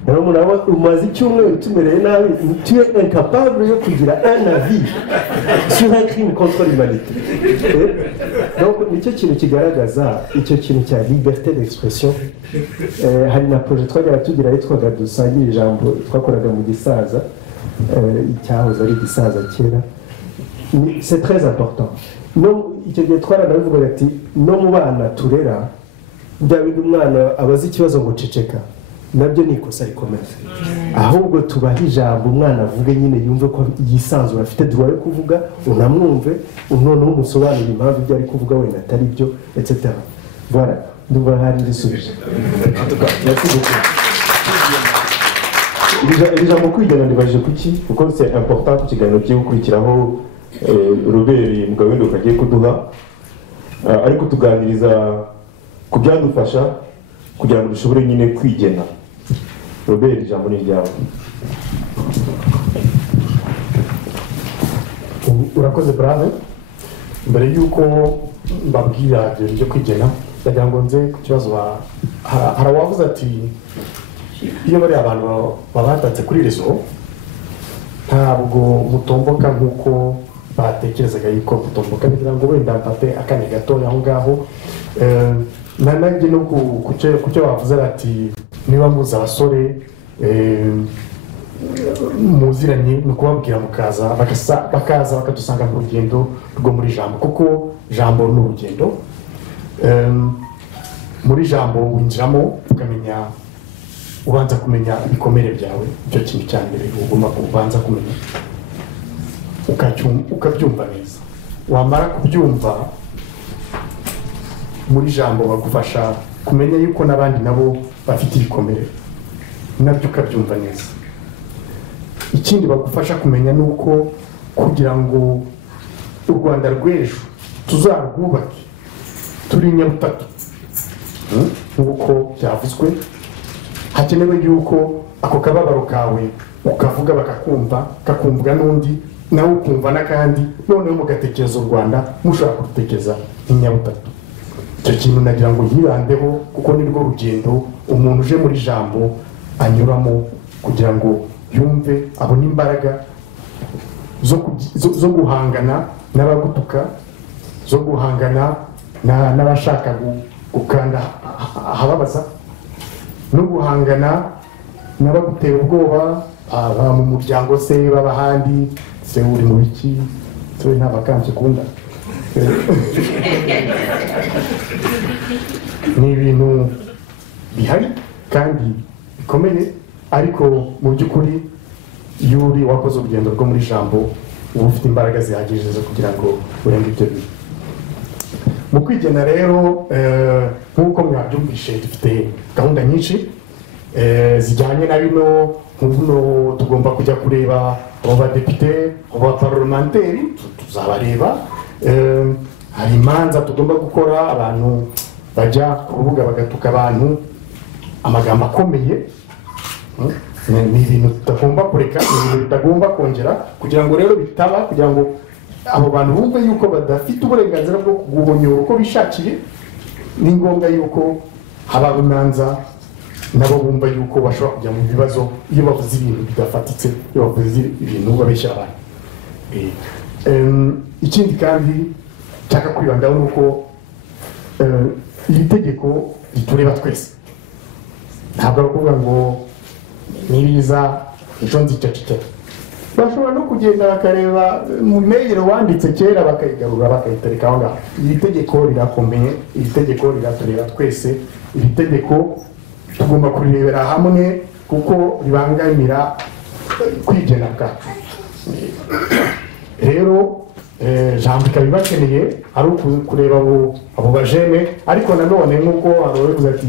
rero umuntu aba umaze icyumweru tumereye nabi, tu es incapable yo kugira un avis sur un crime contre l'humanité. donc nicyo kintu kigaragaza icyo kintu cya liberté d'expression. hari na projet twajyaga tugira yitwaga dusangire ijambo twakoraga mu Gisaza, cyahoze ari Gisaza kera. c'est très important. no icyo gihe twaranabivuga ati no mu bana turera bya bindi umwana abaza ikibazo ngo ceceka nabyo ni ikosa rikomeye, ahubwo tubaha ijambo umwana avuge nyine yumve ko yisanzura, afite droit yo kuvuga, unamwumve noneho umusobanurira impamvu ibyo ari kuvuga wenda atari byo etc. voilà, ndumva hari ibisubizo. iri jambo kwigana ribajije kuki kuko c'est important ku kiganiro kigiye gukurikiraho Robert Mugabendo kagiye kuduha ariko tuganiriza ku byadufasha kugira ngo dushobore nyine kwigena. Robert, ijambo ni ryawe. urakoze brave. mbere y'uko mbabwira ibyo kwigena ndagira ngo nze ku kibazo hari uwavuze ati iyo bari abantu babatatse kuri rezo ntabwo mutomboka nk'uko batekerezaga yuko gutomboka kugira ngo wenda mfate akanya gatoya aho ngaho nanjye no ku cyo bavuze ati niba muzi abasore muziranye ni ukubabwira mukaza bakaza bakadusanga mu rugendo rwo muri jambo kuko jambo ni urugendo muri jambo winjiramo ukamenya ubanza kumenya ibikomere byawe icyo kintu cya mbere ugomba kubanza kumenya ukabyumva neza wamara kubyumva muri jambo bagufasha kumenya yuko n'abandi nabo bafite ibikomere nabyo ukabyumva neza ikindi bagufasha kumenya ni uko kugira ngo u Rwanda rw'ejo tuzarwubake turi nyabutatu nk'uko byavuzwe hakenewe yuko ako kababaro kawe ukavuga bakakumva kakumvwa n'undi nawe ukumva n'akandi noneho mugatekereza u Rwanda mushobora kurutekereza nk'inyabutatu icyo kintu nagira ngo yibandeho kuko nirwo rugendo umuntu uje muri jambo anyuramo kugira ngo yumve abone imbaraga zo guhangana n'abagutuka zo guhangana n'abashaka gukanda ahababaza no guhangana n'abagutera ubwoba aba mu muryango se b'abahandi se uri mu biki se nta vakansi ukunda ni ibintu bihari kandi bikomeye ariko mu by'ukuri iyo uri wakoze urugendo rwo muri jambo uba ufite imbaraga zihagije zo kugira ngo urenge ibyo bintu mu kwigena rero nk'uko mwabyumvishe dufite gahunda nyinshi zijyanye na bino nk'ubuno tugomba kujya kureba abo badepite abo baparlamenteri tuzabareba hari imanza tugomba gukora abantu bajya ku rubuga bagatuka abantu amagambo akomeye ni ibintu tutagomba kureka ni ibintu bitagomba kongera kugira ngo rero bitaba kugira ngo abo bantu bumve yuko badafite uburenganzira bwo guhonyora uko bishakiye ni ngombwa yuko haba imanza nabo bumva yuko bashobora kujya mu bibazo iyo bavuze ibintu bidafatitse iyo bavuze ibintu babeshya abantu ikindi kandi nshaka kwibandaho ni uko iri tegeko ritureba twese ntabwo ari ukuvuga ngo nibiza ejo nzicecekera bashobora no kugenda bakareba mu meyiro wanditse kera bakayigarura bakayitereka aho ngaho iri tegeko rirakomeye iri tegeko riratureba twese iri tegeko tugomba kurirebera hamwe kuko ribangamira kwigena bwacu rero jambo ikaba ibakeneye ari ukureba abo bajene ariko nanone nk'uko abavuze ati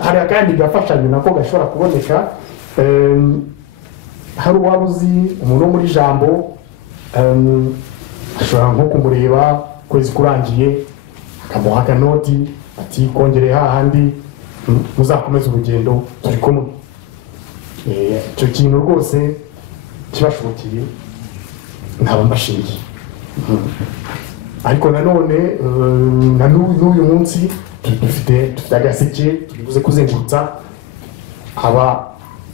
hari akandi gafashanyo nako gashobora kuboneka hari uwaba uzi umuntu wo muri jambo ashobora nko kumureba ukwezi kurangiye akamuha akanoti ati kongereye hahandi muzakomeza urugendo turi kumwe icyo kintu rwose kibashobokiye ntaba mbashimiye ariko nanone na n'uyu munsi dufite agaseke turibuze kuzengurutsa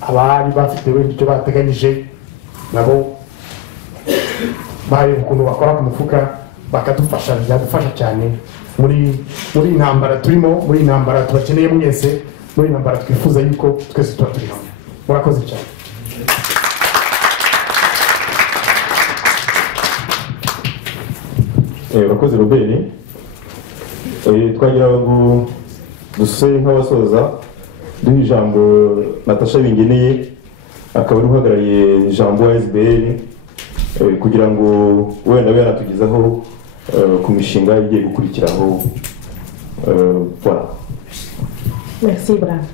abari bafite wenda icyo bateganyije nabo bareba ukuntu bakora ku mufuka bakadufasha byadufasha cyane muri intambara turimo muri intambara tubakeneye mwese muri intambara twifuza yuko twese tuba turi hamwe murakoze cyane urakoze Robert twagira ngo duse nk'abasoza duha ijambo Natasha Bingeneye akaba ari uhagarariye ijambo ASBL kugira ngo wenda we yanatugezaho ku mishinga igiye gukurikiraho voilà. Merci Brave.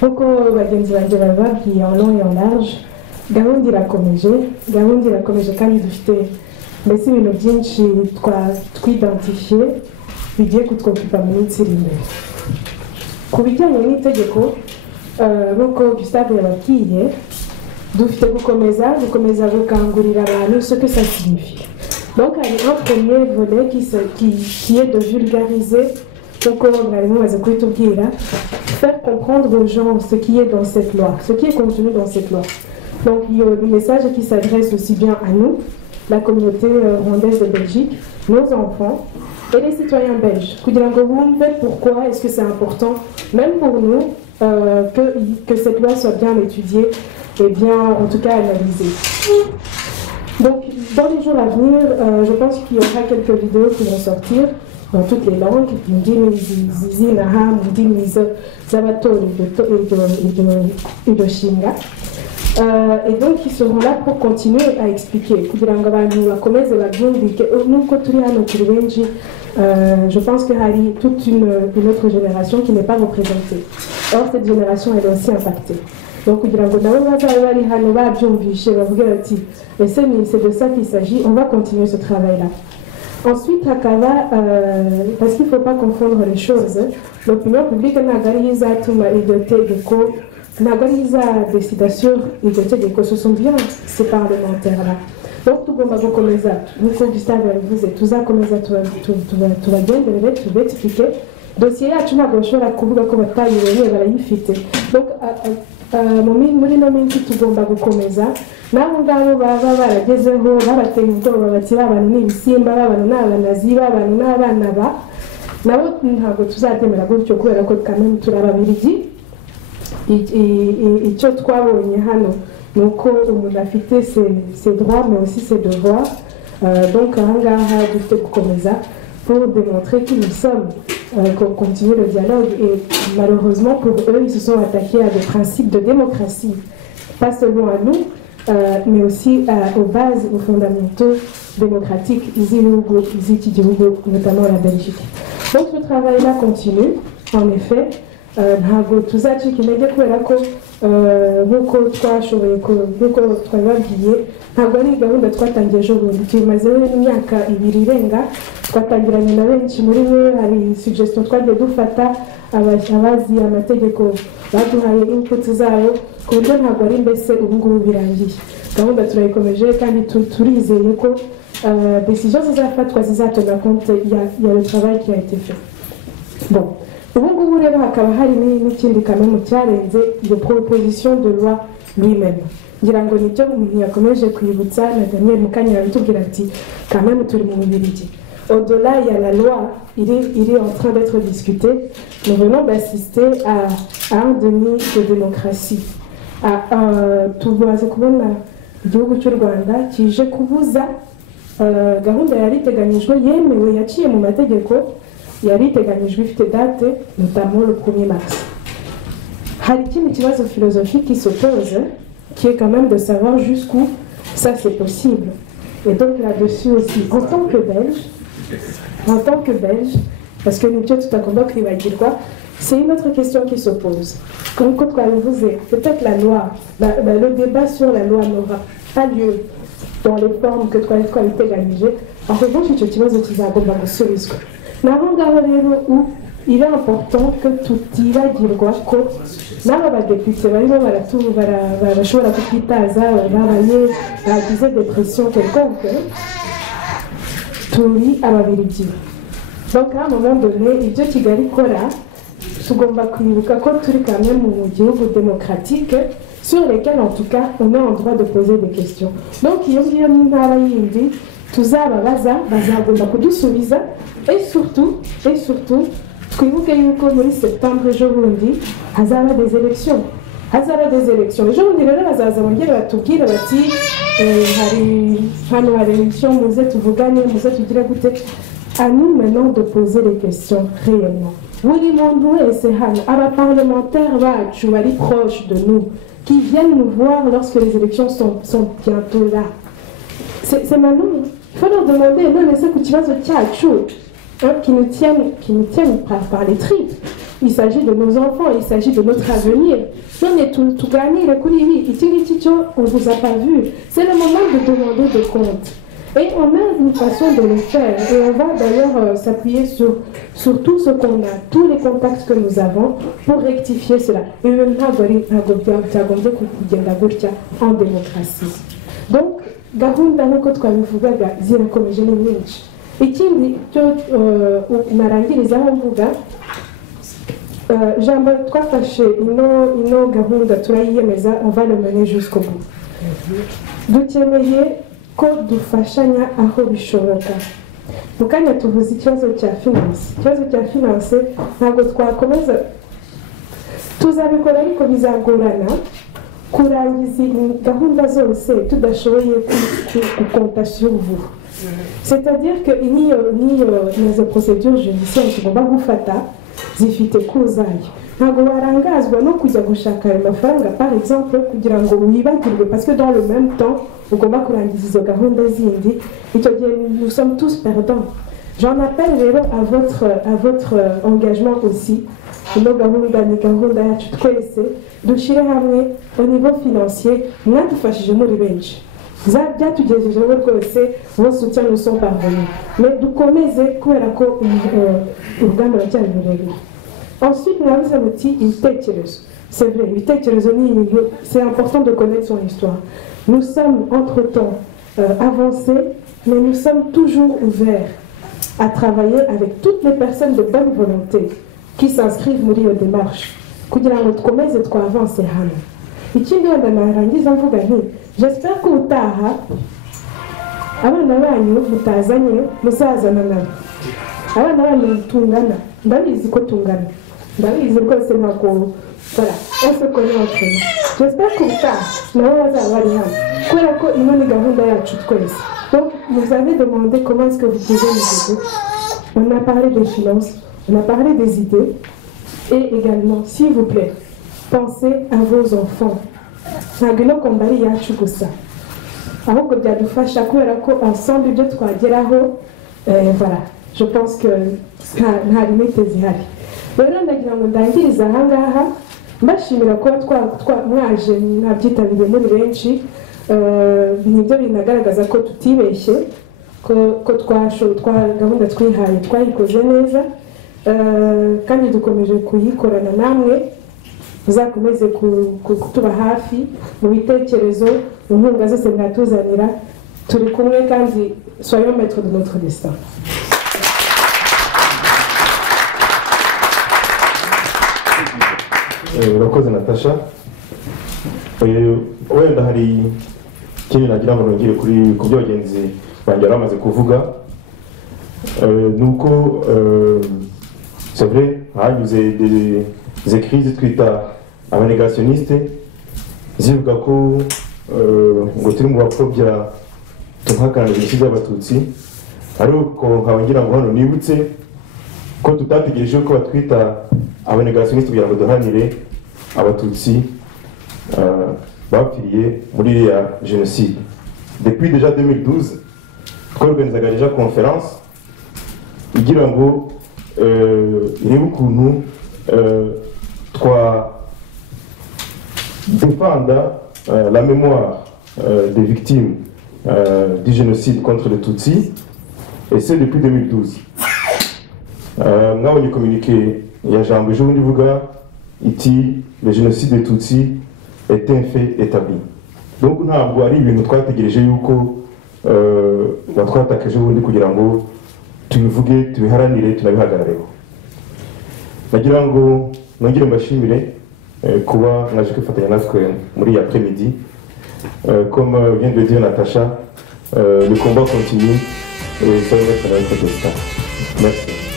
Nk'uko bagenzi banjye bababwiye en long et en large gahunda irakomeje kandi dufite mbese ibintu byinshi twidentifiye bigiye kutwokupa mu minsi iri imbere ku bijyanye n'itegeko nk'uko Gustave yababwiye dufite gukomeza gukangurira abantu ce que ça signifie. Donc il y a un premier volet qui est de vulgariser faire comprendre aux gens ce qui est dans cette loi, ce qui est contenu dans cette loi. Donc il y a des messages qui s'adressent aussi bien à nous, la communauté rwandaise de Belgique, nos enfants et les citoyens belges. Pourquoi est-ce que c'est important, même pour nous, que cette loi soit bien étudiée et bien, en tout cas, analysée. Donc, dans les jours à venir, je pense qu'il y aura quelques vidéos qui vont sortir dans toutes les langues, et donc, ils seront là pour continuer à expliquer. Je pense qu'il y a toute une autre génération qui n'est pas représentée. Or, cette génération, elle est aussi impactée. Donc, c'est de ça qu'il s'agit. On va continuer ce travail-là. Ensuite, parce qu'il ne faut pas confondre les choses, l'opinion publique n'a pas décidé sur ce sont bien ces parlementaires-là. Donc, tout le monde va commencer. Vous, Gustave, vous êtes tous à commencer, tu vas bien, tu vas expliquer. Dossier, tu n'as pas choisi la coupe, comme tu as eu, elle va y fitter. Donc, muri no minsi tugomba gukomeza nabo ngabo baba baragezeho babateye ubwoba bati abantu n'ibisimba abantu n'abanazi abantu n'abana ba nabo ntabwo tuzatemera gutyo kubera ko kamwe turababirigi icyo twabonye hano nuko umuntu afite ses droits mais aussi ses devoirs donc ahangaha dufite gukomeza pour démontrer que nous sommes, qu'on continue le dialogue. Et malheureusement, pour eux, ils se sont attaqués à des principes de démocratie, pas seulement à nous, mais aussi aux bases, aux fondamentaux démocratiques, notamment la Belgique. Donc ce travail-là continue, en effet. Ntabwo tuzacika intege kubera ko nk'uko twababwiye ntabwo ari gahunda twatangiye ejo bundi tumazeho imyaka 2 irenga twatangiranye na benshi muri mwe hari suggestion twagiye dufata abazi amategeko baduhaye input zabo ku buryo ntabwo ari mbese ubu ngubu birangiye gahunda turayikomeje kandi turizeye ko décision zizafatwa zizatona compte ya le travail qui a été fait. Bon. Ubu ngubu rero hakaba hari n'ikindi kamwe cyarenze iyo proposition de loi lui-même ngira ngo nicyo umuntu yakomeje kwibutsa na Daniel Mukanya yatubwira ati kamwe turi mu Bubiligi. Au-delà, il y a la loi, il est en train d'être discuté. Nous venons d'assister à un demi de démocratie. Tubaze kubona igihugu cy'u Rwanda kije kubuza gahunda yari iteganyijwe yemewe yaciye mu mategeko yari iteganyijwe ifite date notamment le 1er mars. Hari ikindi kibazo philosophique qui se pose qui est quand même de savoir jusqu'où ça c'est possible. Et donc là-dessus aussi, en tant que Belge, parce que nous tous tout à coup c'est une autre question qui se pose. Comme quand vous êtes, peut-être la loi, le débat sur la loi n'aura pas lieu dans les formes que tu as été gagnées. En revanche, je te dis que tu vas où il est important que tout y va dire quoi que n'abadepite barimo barashobora kutitaza babaye bagize depression quelconque turi ababiligi. Donc à un moment donné ibyo Kigali ikora tugomba kwibuka ko turi quand même mu gihugu démocratique sur lesquels en tout cas on est en droit de poser des questions. Donc iyo ngiyo n'intara yindi tuzababaza bazagomba kudusubiza et surtout twibuke yuko muri septembre ejo bundi hazaba des élections. Ejo bundi rero bazaza bongere batubwire bati hari élection muze tuvugane muze tugire gute. À nous maintenant de poser les questions réellement. Buri muntu wese hano abaparlementaires bacu bari proches de nous qui viennent nous voir lorsque les élections sont bientôt là. C'est maintenant. Il faut leur demander, non, mais c'est que tu vas au tchatchou, qui nous tiennent par les tripes. Il s'agit de nos enfants, il s'agit de notre avenir. Non, mais tout gagner, le coup on ne vous a pas vu. C'est le moment de demander des comptes. Et on a une façon de le faire. Et on va d'ailleurs s'appuyer sur tout ce qu'on a, tous les contacts que nous avons pour rectifier cela. Et même en démocratie. Donc, gahunda nk'uko twabivugaga zirakomeje ni nyinshi. Ikindi cyo narangirizaho mvuga jambo twafashe ino gahunda turayiyemeza on va le mener jusqu'au bout. dukeneye ko dufashanya aho bishoboka. Mu kanya tuvuze ikibazo cya finance. Ikibazo cya finance ntabwo twakomeza tuzabikora, ariko bizagorana kurangiza gahunda zose tudashoboye gukonta sur vous. C'est-à-dire que nizo procédures judiciaires tugomba gufata zifite kuzayo. Ntabwo warangazwa no kujya gushaka ayo mafaranga par exemple kugira ngo wibagirwe, parce que dans le même temps ugomba kurangiza izo gahunda zindi. Icyo gihe nous sommes tous perdants. J'en appelle rero à votre engagement aussi. Ino gahunda ni gahunda yacu twese dushyire hamwe au niveau financier, mwadufashije muri benshi byatugejejeho rwose, vos soutiens nous sont parvenus, mais dukomeze kubera ko urugamba ruracyari rurerure. Ensuite mwabuze muti ibitekerezo. C'est vrai, ibitekerezo ni ibintu, c'est important de connaître son histoire. Nous sommes entre-temps avancés, mais nous sommes toujours ouverts à travailler avec toutes les personnes de bonne volonté qui s'inscrivent muri iyo démarche kugira ngo dukomeze twavanse hano. Ikindi wenda narangiza mvuga nti j'espère ko utaha abana banyu mutazanye muzazana nabo, abana banyu tungana, ndabizi ko tungana, ndabizi rwose ntabwo voilà, on se connaît entre nous. J'espère ko utaha nabo bazaba bari hano kubera ko ino ni gahunda yacu twese. Donc vous avez demandé comment est-ce que vous pouvez nous aider. On a parlé des finances, on a parlé des idées, et également, s'il vous plaît, pensez à vos enfants. Ntabwo ino kombari yacu gusa, ahubwo byadufasha kubera ko ensemble ibyo twageraho, voilà, je pense que nta limite zihari. Rero ndagira ngo ndangirize aha ngaha mbashimira kuba mwaje mwabyitabiriye muri benshi. Nibyo binagaragaza ko tutibeshye, ko gahunda twihaye twayikoze neza, kandi dukomeje kuyikorana namwe. Muzakomeze kutuba hafi mu bitekerezo, mu nkunga zose mwatuzanira, turi kumwe kandi soyons maîtres de notre destin. Urakoze Natasha. Wenda hari ikindi nagira ngo nongere ku byo bagenzi banjye bamaze kuvuga, nuko c'est vrai hanyuze des écrits twita abanegationiste zivuga ko ngo turi mu bapfobya tuhakana jenoside y'abatutsi, ariko nkaba ngira ngo hano nibutse ko tutategereje ko batwita abanegationiste kugira ngo duhanire abatutsi bapfiriye muri ya génocide. Depuis déjà 2012 tworganizaga déjà conférence igira ngo irebe ukuntu défendre la mémoire des victimes du génocide contre les Tutsis, et c'est depuis 2012. Mwabonye communiqué ya jambo ejo bundi ivuga iti le génocide des Tutsis est un fait établi. Donc ntabwo ari ibintu twategereje yuko batwataka ejo bundi kugira ngo tubivuge, tubiharanire, tunabihagarareho. Nagira ngo nongere mbashimire kuba mwaje kwifatanya natwe muri iyi après-midi. Comme vient de le dire Natacha, le combat continue et ça va être notre destin. Merci.